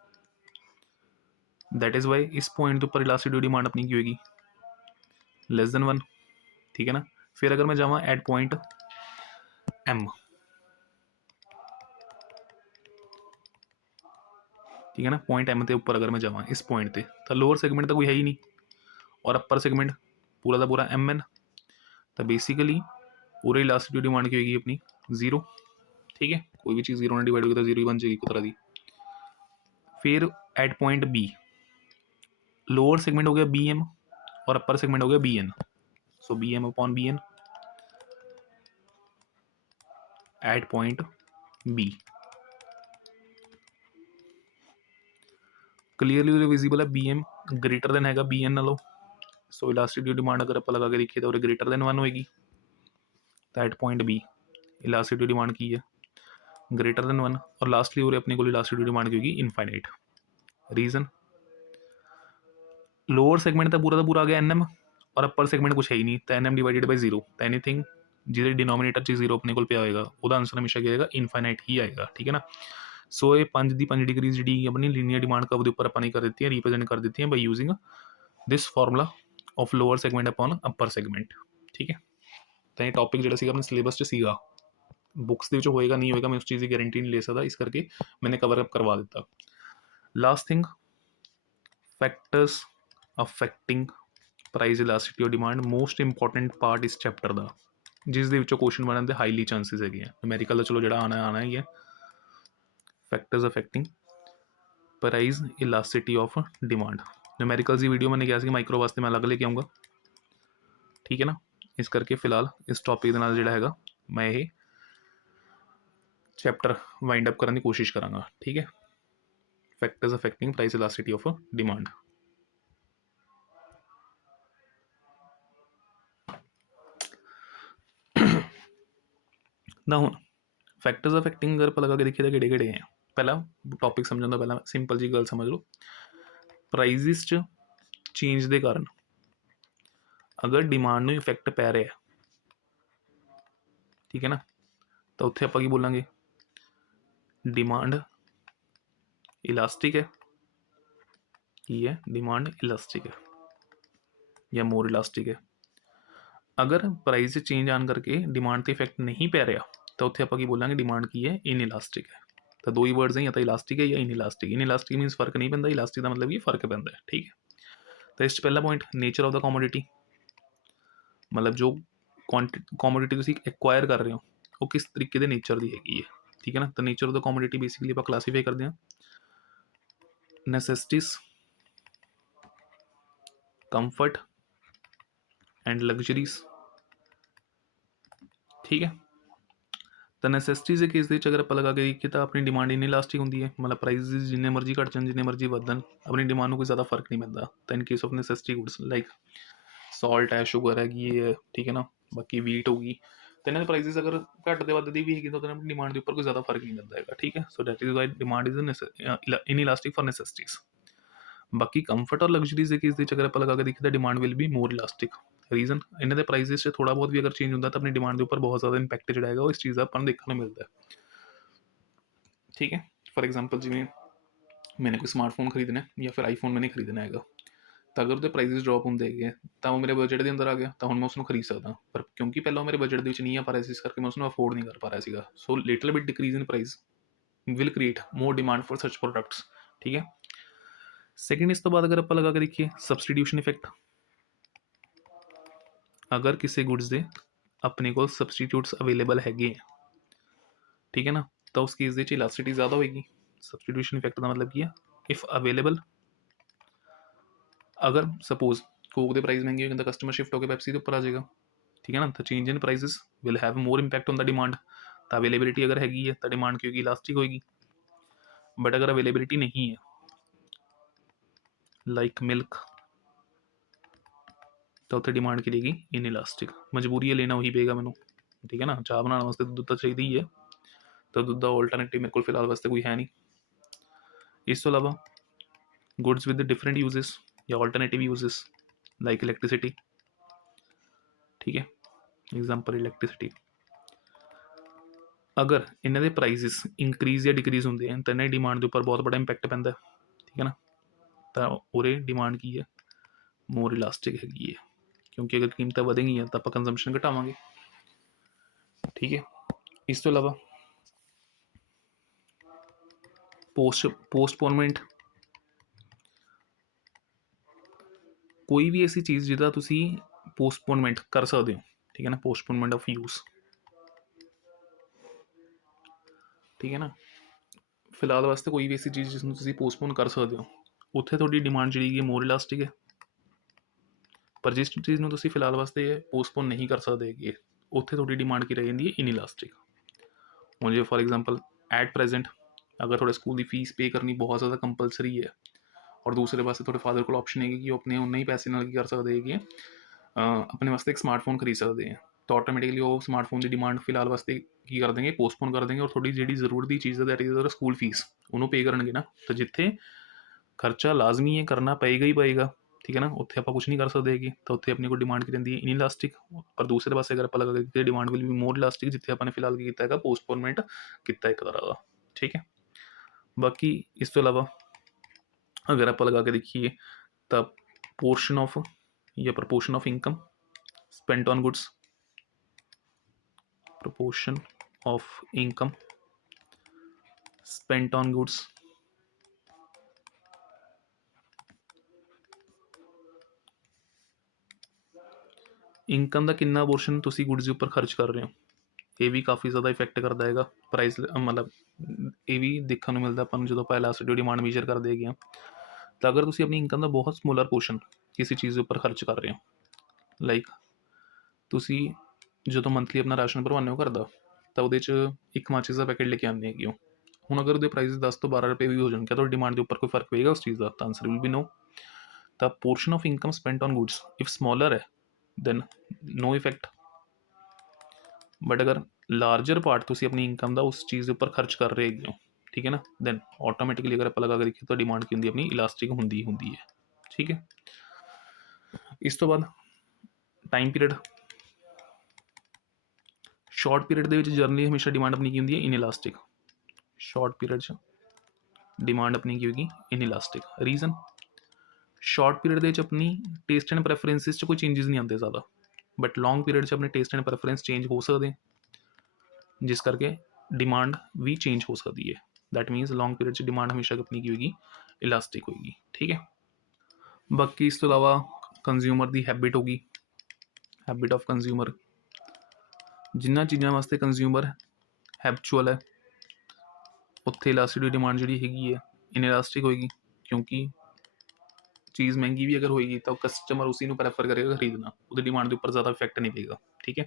दैट इज़ वाई इस पॉइंट के उपर इलास्टिसिटी डिमांड अपनी की होगी लेस देन 1। ठीक है ना। फिर अगर मैं जावा एट पॉइंट M, ठीक है ना, पॉइंट M के उपर अगर मैं जावा इस पॉइंट पे, तो लोअर सैगमेंट तो कोई है ही नहीं और अपर सैगमेंट पूरा का पूरा MN। तो बेसिकली पूरे इलास्टिसिटी डिमांड की होगी अपनी 0। ठीक है। कोई भी चीज़ 0 ने डिवाइड होगी तो 0 ही बन जाएगी एक तरह की। फिर at point B lower segment हो गया BM और अपर सेगमेंट हो गया BN। So BM upon BN at point B clearly visible है BM ग्रेटर देन हैगा BN नालों। सो इलास्टिसिटी डिमांड अगर आप लगा के देखिए तो ग्रेटर देन 1 होएगी। तो at point B elasticity demand की है ग्रेटर देन 1, और लास्टली और अपने को इलास्टिसिटी डिमांड की होगी इनफाइनाइट। रीजन लोअर सेगमेंट तो पूरा आ गया NM और अपर सेगमेंट कुछ है ही नहीं, तो NM डिवाइडेड बाई 0। तो एनीथिंग जिसे डिनोमिनेटर च 0 अपने को पे आएगा वह आंसर हमेशा क्या आएगा इनफाइनाइट ही आएगा। ठीक है ना। सो ये 5 की 5 डिग्री जी अपनी लीनियर डिमांड कर्व के उपर अपनी कर दी है, रिप्रेजेंट कर दी है by using this formula of lower segment upon upper segment. ठीक है। तो ये टॉपिक जो अपने सिलेबस च सीगा बुक्स ਦੇ ਵਿੱਚ ਹੋਏਗਾ नहीं होएगा, मैं उस चीज़ की गारंटी नहीं ले सकता, इस करके मैंने कवर अप करवा दिता। Last thing, factors affecting price elasticity और डिमांड, मोस्ट इंपॉर्टेंट पार्ट इस चैप्टर का, जिस ਦੇ ਵਿੱਚੋਂ ਕੁਐਸਚਨ ਬਣਨ ਦੇ ਹਾਈਲੀ ਚਾਂਸਸ ਹੈਗੇ ਆ। ਨੂਮੈਰੀਕਲ ਦਾ ਚਲੋ ਜਿਹੜਾ ਆਣਾ ਹੀ ਹੈ। Factors affecting price elasticity of demand, numericals ਦੀ ਵੀਡੀਓ मैंने कहा माइक्रो वास्ते मैं अलग लेके आऊँगा, ठीक है ना। इस करके फिलहाल इस टॉपिक ਦੇ ਨਾਲ ਜਿਹੜਾ ਹੈਗਾ मैं ये चैप्टर वाइंड अप करने की कोशिश करांगा, ठीक है। Factors affecting price elasticity of demand. ना हुण फैक्टर्स अफेक्टिंग अगर आप लगा के देखिए तो किहड़े किहड़े हैं। पहला टॉपिक समझने तो पहला सिंपल जी गल समझ लो, प्राइजिस च चेंज के कारण अगर डिमांड में इफेक्ट पै रहा है, ठीक है ना, तो उत्थे आपां की बोलांगे डिमांड इलास्टिक है, की है डिमांड इलास्टिक है या मोर इलास्टिक है। अगर प्राइस चेंज आन करके डिमांड ते इफेक्ट नहीं पै रहा तो उत्थे आपां की बोलांगे डिमांड की है इन इलास्टिक है। तो दो ही वर्ड्स हैं, या तो इलास्टिक है या इन इलास्टिक। इन इलास्टिक मीनस फर्क नहीं पैंदा, इलास्टिक का मतलब कि फर्क पैंदा है, ठीक है। तो इस पहला point nature of the commodity, मतलब जो कॉमोडिटी तुसीं एक्वायर कर रहे हो वो किस तरीके के नेचर की हैगी है, ठीक है ना। तो nature of the commodity basically आप क्लासीफाई करते हैं नैसेसिटीज, कंफर्ट एंड लग्जरीज, ठीक है। तो नैसेसिटीज़ के केस अगर आप लगा के देखिए तो अपनी डिमांड इन इलास्टिक होंगी है, मतलब प्राइस जिन्ने मर्जी घट जान जिन्ने मर्जी वधन अपनी डिमांड में कोई ज़्यादा फर्क नहीं पैंदा। तो in case of necessity goods like salt है, शुगर हैगी है, ठीक है ना, बाकी वीट होगी, तो इन्होंने प्राइसिस अगर घटते वधदी भी हैगी तो अपनी डिमांड के उपर कोई ज़्यादा फर्क नहीं पैंदा है, ठीक है। So that is why demand is inelastic for necessities. बाकी कंफर्ट और लग्जरीज के केस अगर आप लगा के देखिए तो demand will be more elastic. Reason इन्हों के प्राइसिस से थोड़ा बहुत भी अगर चेंज होता तो अपनी डिमांड के उपर बहुत ज़्यादा इंपैक्ट जोड़ा वो इस चीज़ का अपन देखने मिलता है, ठीक है। फॉर एग्जाम्पल जिमें मैंने कोई स्मार्टफोन खरीदना है या फिर आईफोन मैंने खरीदना है, तो अगर उसके प्राइसिस ड्रॉप होंगे है तो वो मेरे बजट के अंदर आ गया तो हम मैं उसको खरीद सकता, पर क्योंकि पहले मेरे बजट के नहीं आ पा रहा इस करके मैं उसको अफोर्ड नहीं कर पा रहा। So little bit decrease in price will create more demand for such products, ठीक है। सेकेंड इस तो बाद अगर आप लगा के देखिए सब्सटीट्यूशन इफेक्ट, अगर किसी गुड्स के अपने को सबसटीट्यूट्स अवेलेबल है, ठीक है ना, तो उस केस इलास्टिसिटी ज़्यादा होगी। सब्सटीट्यूशन इफेक्ट का मतलब की है इफ अवेलेबल, अगर सपोज कोक के प्राइस महंगे हो तो कस्टमर शिफ्ट होकर पेप्सी के ऊपर आ जाएगा, ठीक है ना। तो change in prices will have more impact on the demand. तो अवेलेबिलिटी अगर हैगी है तो डिमांड की होगी इलास्टिक होगी, बट अगर अवेलेबिलिटी नहीं है लाइक मिल्क तो उत्थे डिमांड की रहेगी इन इलास्टिक। मजबूरी है लेना वही पेगा मैनू, ठीक है ना। चाह बनाने वास्ते दुध तो चाहिए ही है, तो दुध का ऑल्टरनेटिव मेरे को फिलहाल वास्ते कोई है नहीं। इस तो अलावा गुड्स विद डिफरेंट यूजेस या ऑल्टरनेटिव यूजेस लाइक इलैक्ट्रिसिटी, ठीक है, एग्जाम्पल इलैक्ट्रिसिटी। अगर इन्हों के प्राइसिस इंक्रीज या डिक्रीज होंगे हैं तो इन्हें डिमांड के उपर बहुत बड़ा इंपैक्ट पैंदा, ठीक है ना। तो उरे डिमांड की है मोर इलास्टिक हैगी है, क्योंकि अगर कीमतें बढ़ेंगी तो आप कंजम्पशन घटावांगे, ठीक है। इस तो अलावा पोस्टपोनमेंट, कोई भी ऐसी चीज़ जिदा तुसी पोस्टपोनमेंट कर सकते हो, ठीक है ना, पोस्टपोनमेंट ऑफ यूज़, ठीक है ना। फिलहाल वास्ते कोई भी ऐसी चीज़ जिसमें तुसी पोस्टपोन कर सकते हो उत्थे थोड़ी डिमांड जी मोर इलास्टिक है, पर जिस चीज़ में तुसी फिलहाल वास्ते पोस्टपोन नहीं कर सकते उत्थे थोड़ी डिमांड की रह जाती है इन इलास्टिक। हूँ जो फॉर एग्जाम्पल एट प्रेजेंट अगर थोड़े स्कूल की फीस पे करनी बहुत ज़्यादा कंपलसरी है और दूसरे पास थोड़े फादर को ऑप्शन है कि वो अपने उन्ने ही पैसे नाल की कर सकते हैं कि अपने वास्ते एक स्मार्टफोन खरीद सकते हैं, तो ऑटोमेटिकली वो स्मार्टफोन की डिमांड फिलहाल वास्ते की कर देंगे पोस्टपोन कर देंगे और थोड़ी जी जरूरत की चीज़ है दैट इज अगर स्कूल फीस उन्होंने पे करेंगे ना, तो जिथे खर्चा लाजमी है करना पेगा ही पेगा, ठीक है ना, उत्थे आप कुछ नहीं कर सकते कि तो उत्थे अपनी को डिमांड की रही है इन इलास्टिक। पर दूसरे पास अगर आप लगा डिमांड विल भी मोर इलास्टिक जिथे अपने फिलहाल किया पोस्टपोनमेंट किया एक तरह का, ठीक है। बाकी इस तो अलावा अगर आप लगा के देखिए तो पोर्शन ऑफ या proportion of income spent on goods, proportion of income spent on goods income ਦਾ ਕਿੰਨਾ ਪੋਰਸ਼ਨ ਤੁਸੀਂ ਗੁੱਡਸ ਦੇ ਉੱਪਰ ਖਰਚ ਕਰ ਰਹੇ ਹੋ। ਇਹ ਵੀ ਕਾਫੀ ਜ਼ਿਆਦਾ ਇਫੈਕਟ ਕਰਦਾ ਹੈਗਾ ਪ੍ਰਾਈਸ, ਮਤਲਬ ਇਹ ਵੀ ਦੇਖਣ ਨੂੰ ਮਿਲਦਾ ਆਪਾਂ ਨੂੰ ਜਦੋਂ ਆਪਾਂ ਇਲਾਸਟਿਸਿਟੀ ਡਿਮਾਂਡ ਮੇਜਰ ਕਰਦੇ ਹੈਗੇ ਹਾਂ। ਤਾਂ ਅਗਰ ਤੁਸੀਂ ਆਪਣੀ ਇਨਕਮ ਦਾ ਬਹੁਤ ਸਮੋਲਰ ਪੋਰਸ਼ਨ ਕਿਸੇ ਚੀਜ਼ ਦੇ ਉੱਪਰ ਖਰਚ ਕਰ ਰਹੇ ਹੋ, ਲਾਈਕ ਤੁਸੀਂ ਜਦੋਂ ਮੰਥਲੀ ਆਪਣਾ ਰਾਸ਼ਨ ਭਰਵਾਉਂਦੇ ਹੋ ਘਰ ਦਾ, ਤਾਂ ਉਹਦੇ 'ਚ ਇੱਕ ਮਾਚਿਸ ਦਾ ਪੈਕੇਟ ਲੈ ਕੇ ਆਉਂਦੇ ਹੈਗੇ ਹੋ। ਹੁਣ ਅਗਰ ਉਹਦੇ ਪ੍ਰਾਈਸ 10 ਤੋਂ 12 ਰੁਪਏ ਵੀ ਹੋ ਜਾਣ, ਕਿਆ ਤੁਹਾਡੀ ਡਿਮਾਂਡ ਦੇ ਉੱਪਰ ਕੋਈ ਫਰਕ ਪਏਗਾ ਉਸ ਚੀਜ਼ ਦਾ? ਤਾਂ ਆਨਸਰ ਵਿਲ ਬੀ ਨੋ। ਤਾਂ portion of income spent on goods if smaller ਹੈ ਦੈਨ ਨੋ ਇਫੈਕਟ। ਬਟ ਅਗਰ ਲਾਰਜਰ ਪਾਰਟ ਤੁਸੀਂ ਆਪਣੀ ਇਨਕਮ ਦਾ ਉਸ ਚੀਜ਼ ਦੇ ਉੱਪਰ ਖਰਚ ਕਰ ਰਹੇ ਹੈਗੇ ਹੋ, ਠੀਕ ਹੈ ਨਾ, ਦੈਨ ਆਟੋਮੈਟਿਕਲੀ ਅਗਰ ਆਪਾਂ ਲਗਾ ਕੇ ਦੇਖੀਏ ਤਾਂ ਡਿਮਾਂਡ ਕੀ ਹੁੰਦੀ ਆਪਣੀ ਇਲਾਸਟਿਕ ਹੁੰਦੀ ਹੈ। ਠੀਕ ਹੈ। ਇਸ ਤੋਂ ਬਾਅਦ ਟਾਈਮ ਪੀਰੀਅਡ। ਸ਼ਾਰਟ ਪੀਰੀਅਡ ਦੇ ਵਿੱਚ ਜਰਨਲੀ ਹਮੇਸ਼ਾ ਡਿਮਾਂਡ ਆਪਣੀ ਕੀ ਹੁੰਦੀ ਹੈ? ਇਨਇਲਾਸਟਿਕ। ਸ਼ਾਰਟ ਪੀਰੀਅਡ 'ਚ ਡਿਮਾਂਡ ਆਪਣੀ ਕੀ ਹੋਏਗੀ? ਇਨਇਲਾਸਟਿਕ। ਰੀਜ਼ਨ, ਸ਼ਾਰਟ ਪੀਰੀਅਡ ਦੇ ਵਿੱਚ ਆਪਣੀ ਟੇਸਟ ਐਂਡ ਪ੍ਰੈਫਰੈਂਸਿਸ 'ਚ ਕੋਈ ਚੇਂਜਸ ਨਹੀਂ ਆਉਂਦੇ ਜ਼ਿਆਦਾ, ਬਟ ਲੌਂਗ ਪੀਰੀਅਡ 'ਚ ਆਪਣੇ ਟੇਸਟ ਐਂਡ ਪ੍ਰੈਫਰੈਂਸ ਚੇਂਜ ਹੋ ਸਕਦੇ, ਜਿਸ ਕਰਕੇ ਡਿਮਾਂਡ ਵੀ ਚੇਂਜ ਹੋ ਸਕਦੀ ਹੈ। ਦੈਟ ਮੀਨਸ ਲੌਂਗ ਪੀਰੀਅਡ 'ਚ ਡਿਮਾਂਡ ਹਮੇਸ਼ਾ ਆਪਣੀ ਕੀ ਹੋਏਗੀ? ਇਲਾਸਟਿਕ ਹੋਏਗੀ। ਠੀਕ ਹੈ। ਬਾਕੀ ਇਸ ਤੋਂ ਇਲਾਵਾ ਕੰਜ਼ਿਊਮਰ ਦੀ ਹੈਬਿਟ ਹੋ ਗਈ, ਹੈਬਿਟ ਆਫ ਕੰਜ਼ਿਊਮਰ। ਜਿਨ੍ਹਾਂ ਚੀਜ਼ਾਂ ਵਾਸਤੇ ਕੰਜ਼ਿਊਮਰ ਹੈਬਚੁਅਲ ਹੈ, ਉੱਥੇ ਇਲਾਸਟਿਸਿਟੀ ਡਿਮਾਂਡ ਜਿਹੜੀ ਹੈਗੀ ਹੈ ਇਨਇਲਾਸਟਿਕ ਹੋਏਗੀ, ਕਿਉਂਕਿ ਚੀਜ਼ ਮਹਿੰਗੀ ਵੀ ਅਗਰ ਹੋਏਗੀ ਤਾਂ ਕਸਟਮਰ ਉਸੇ ਨੂੰ ਪ੍ਰੈਫਰ ਕਰੇਗਾ ਖਰੀਦਣਾ, ਉਹਦੀ ਡਿਮਾਂਡ ਦੇ ਉੱਪਰ ਜ਼ਿਆਦਾ ਇਫੈਕਟ ਨਹੀਂ ਪਏਗਾ। ਠੀਕ ਹੈ।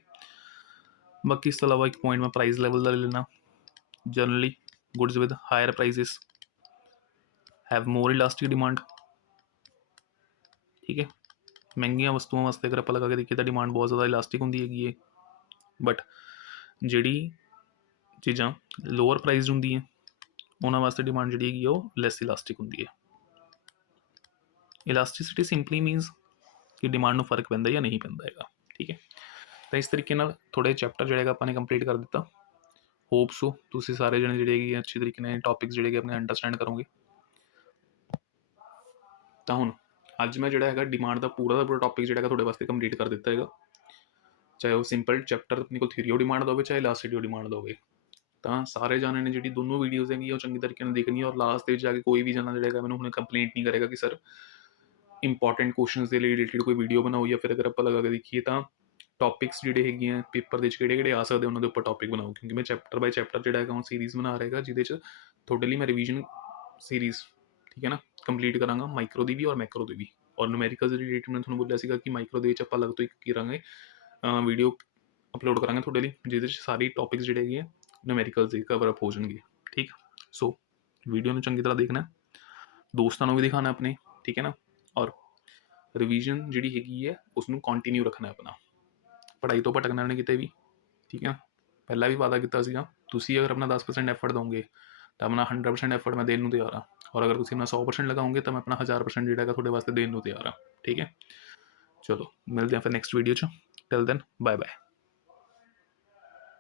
ਬਾਕੀ ਇਸ ਤੋਂ ਇਲਾਵਾ ਇੱਕ ਪੁਆਇੰਟ ਮੈਂ ਪ੍ਰਾਈਸ ਲੈਵਲ ਦਾ ਲੈ ਲੈਣਾ। Generally goods with higher prices have more elastic demand. ਠੀਕ ਹੈ। ਮਹਿੰਗੀਆਂ ਵਸਤੂਆਂ ਵਾਸਤੇ ਅਗਰ ਆਪਾਂ ਲਗਾ ਕੇ ਦੇਖੀਏ ਤਾਂ ਡਿਮਾਂਡ ਬਹੁਤ ਜ਼ਿਆਦਾ ਇਲਾਸਟਿਕ ਹੁੰਦੀ ਹੈਗੀ ਹੈ, ਬਟ ਜਿਹੜੀ ਚੀਜ਼ਾਂ ਲੋਅਰ ਪ੍ਰਾਈਸਡ ਹੁੰਦੀਆਂ ਉਹਨਾਂ ਵਾਸਤੇ ਡਿਮਾਂਡ ਜਿਹੜੀ ਹੈਗੀ ਉਹ ਲੈਸ ਇਲਾਸਟਿਕ ਹੁੰਦੀ ਹੈ। ਇਲਾਸਟਿਸਿਟੀ ਸਿੰਪਲੀ ਮੀਨਸ ਕਿ ਡਿਮਾਂਡ ਨੂੰ ਫਰਕ ਪੈਂਦਾ ਜਾਂ ਨਹੀਂ ਪੈਂਦਾ ਹੈਗਾ। ਠੀਕ ਹੈ। ਤਾਂ ਇਸ ਤਰੀਕੇ ਨਾਲ ਥੋੜ੍ਹੇ ਚੈਪਟਰ ਜਿਹੜੇ ਹੈਗਾ ਆਪਾਂ ਨੇ ਕੰਪਲੀਟ ਕਰ ਦਿੱਤਾ। ਹੋਪ ਸੋ ਤੁਸੀਂ ਸਾਰੇ ਜਣੇ ਜਿਹੜੇ ਹੈਗੇ ਅੱਛੇ ਤਰੀਕੇ ਨਾਲ ਟੌਪਿਕਸ ਜਿਹੜੇ ਹੈਗੇ ਆਪਣੇ ਅੰਡਰਸਟੈਂਡ ਕਰੋਗੇ। ਤਾਂ ਹੁਣ ਅੱਜ ਮੈਂ ਜਿਹੜਾ ਹੈਗਾ ਡਿਮਾਂਡ ਦਾ ਪੂਰਾ ਟੌਪਿਕ ਜਿਹੜਾ ਹੈਗਾ ਤੁਹਾਡੇ ਵਾਸਤੇ ਕੰਪਲੀਟ ਕਰ ਦਿੱਤਾ ਹੈਗਾ, ਚਾਹੇ ਉਹ ਸਿੰਪਲ ਚੈਪਟਰ ਆਪਣੇ ਕੋਲ ਥਿਊਰੀ ਡਿਮਾਂਡ ਦਾ ਹੋਵੇ, ਚਾਹੇ ਇਲਾਸਟਿਸਿਟੀ ਡਿਮਾਂਡ ਦਾ ਹੋਵੇ। ਤਾਂ ਸਾਰੇ ਜਾਣੇ ਨੇ ਜਿਹੜੀ ਦੋਨੋਂ ਵੀਡੀਓਜ਼ ਹੈਗੀਆਂ ਉਹ ਚੰਗੀ ਤਰੀਕੇ ਨਾਲ ਦੇਖਣੀ, ਔਰ ਲਾਸਟ ਦੇ ਵਿੱਚ ਜਾ ਕੇ ਕੋਈ ਵੀ ਜਣਾ ਜਿਹੜਾ ਹੈਗਾ ਮੈਨੂੰ ਹੁਣ ਕੰਪਲੇਂਟ ਨਹੀਂ ਕਰੇਗਾ ਕਿ ਸਰ ਇੰਪੋਰਟੈਂਟ ਕੁਐਸਚਨਸ ਦੇ ਲਈ ਰਿਲੇਟਿਡ ਕੋਈ ਵੀਡੀਓ ਬਣਾਓ, ਜਾਂ ਫਿਰ ਅਗਰ ਆਪਾਂ ਲਗਾ ਕੇ ਦੇਖੀਏ ਤਾਂ ਟੌਪਿਕਸ ਜਿਹੜੇ ਹੈਗੀਆਂ ਪੇਪਰ ਦੇ ਵਿੱਚ ਕਿਹੜੇ ਆ ਸਕਦੇ ਉਹਨਾਂ ਦੇ ਉੱਪਰ ਟੌਪਿਕ ਬਣਾਓ, ਕਿਉਂਕਿ ਮੈਂ ਚੈਪਟਰ ਬਾਈ ਚੈਪਟਰ ਜਿਹੜਾ ਹੈਗਾ ਉਹ ਸੀਰੀਜ਼ ਬਣਾ ਰਿਹਾ ਹੈਗਾ, ਜਿਹਦੇ 'ਚ ਤੁਹਾਡੇ ਲਈ ਮੈਂ ਰਿਵੀਜ਼ਨ ਸੀਰੀਜ਼, ਠੀਕ ਹੈ ਨਾ, ਕੰਪਲੀਟ ਕਰਾਂਗਾ ਮਾਈਕਰੋ ਦੀ ਵੀ ਔਰ ਮੈਕਰੋ ਦੀ ਵੀ। ਔਰ ਨੂਮੈਰੀਕਲ ਦੇ ਰਿਲੇਟਿਡ ਮੈਂ ਤੁਹਾਨੂੰ ਬੋਲਿਆ ਸੀਗਾ ਕਿ ਮਾਈਕਰੋ ਦੇ ਵਿੱਚ ਆਪਾਂ ਅਲੱਗ ਤੋਂ ਇੱਕ ਕਰਾਂਗੇ ਵੀਡੀਓ ਅਪਲੋਡ ਕਰਾਂਗੇ ਤੁਹਾਡੇ ਲਈ, ਜਿਹਦੇ 'ਚ ਸਾਰੀ ਟੌਪਿਕਸ ਜਿਹੜੇ ਹੈਗੇ ਆ ਨੂਮੈਰੀਕਲ ਦੇ ਕਵਰ ਅਪ ਹੋ ਜਾਣਗੇ। ਠੀਕ। ਸੋ ਵੀਡੀਓ ਨੂੰ ਚੰਗੀ ਤਰ੍ਹਾਂ ਦੇਖਣਾ, ਦੋਸਤਾਂ ਨੂੰ ਵੀ ਦਿਖਾਣਾ ਆਪਣੇ, ਠੀਕ ਹੈ ਨਾ, ਔਰ ਰਿਵੀਜ਼ਨ ਜਿਹੜੀ ਹੈਗੀ ਹੈ ਉਸਨੂੰ ਕੰਟੀਨਿਊ ਰੱਖਣਾ ਆਪਣਾ, ਪੜ੍ਹਾਈ ਤੋਂ ਭਟਕਣਾ ਨਹੀਂ ਕਿਤੇ ਵੀ। ਠੀਕ ਹੈ। ਪਹਿਲਾਂ ਵੀ ਵਾਅਦਾ ਕੀਤਾ ਸੀਗਾ, ਤੁਸੀਂ ਅਗਰ ਆਪਣਾ 10% ਐਫਰਟ ਦੋਗੇ ਤਾਂ ਆਪਣਾ 100% ਐਫਰਟ ਮੈਂ ਦੇਣ ਨੂੰ ਤਿਆਰ ਹਾਂ, ਔਰ ਅਗਰ ਤੁਸੀਂ ਆਪਣਾ 100% ਲਗਾਓਗੇ ਤਾਂ ਮੈਂ ਆਪਣਾ 1000% ਜਿਹੜਾ ਹੈਗਾ ਤੁਹਾਡੇ ਵਾਸਤੇ ਦੇਣ ਨੂੰ ਤਿਆਰ ਹਾਂ। ਠੀਕ ਹੈ। ਚਲੋ ਮਿਲਦੇ ਹਾਂ ਫਿਰ ਨੈਕਸਟ ਵੀਡੀਓ 'ਚ। Till then bye bye.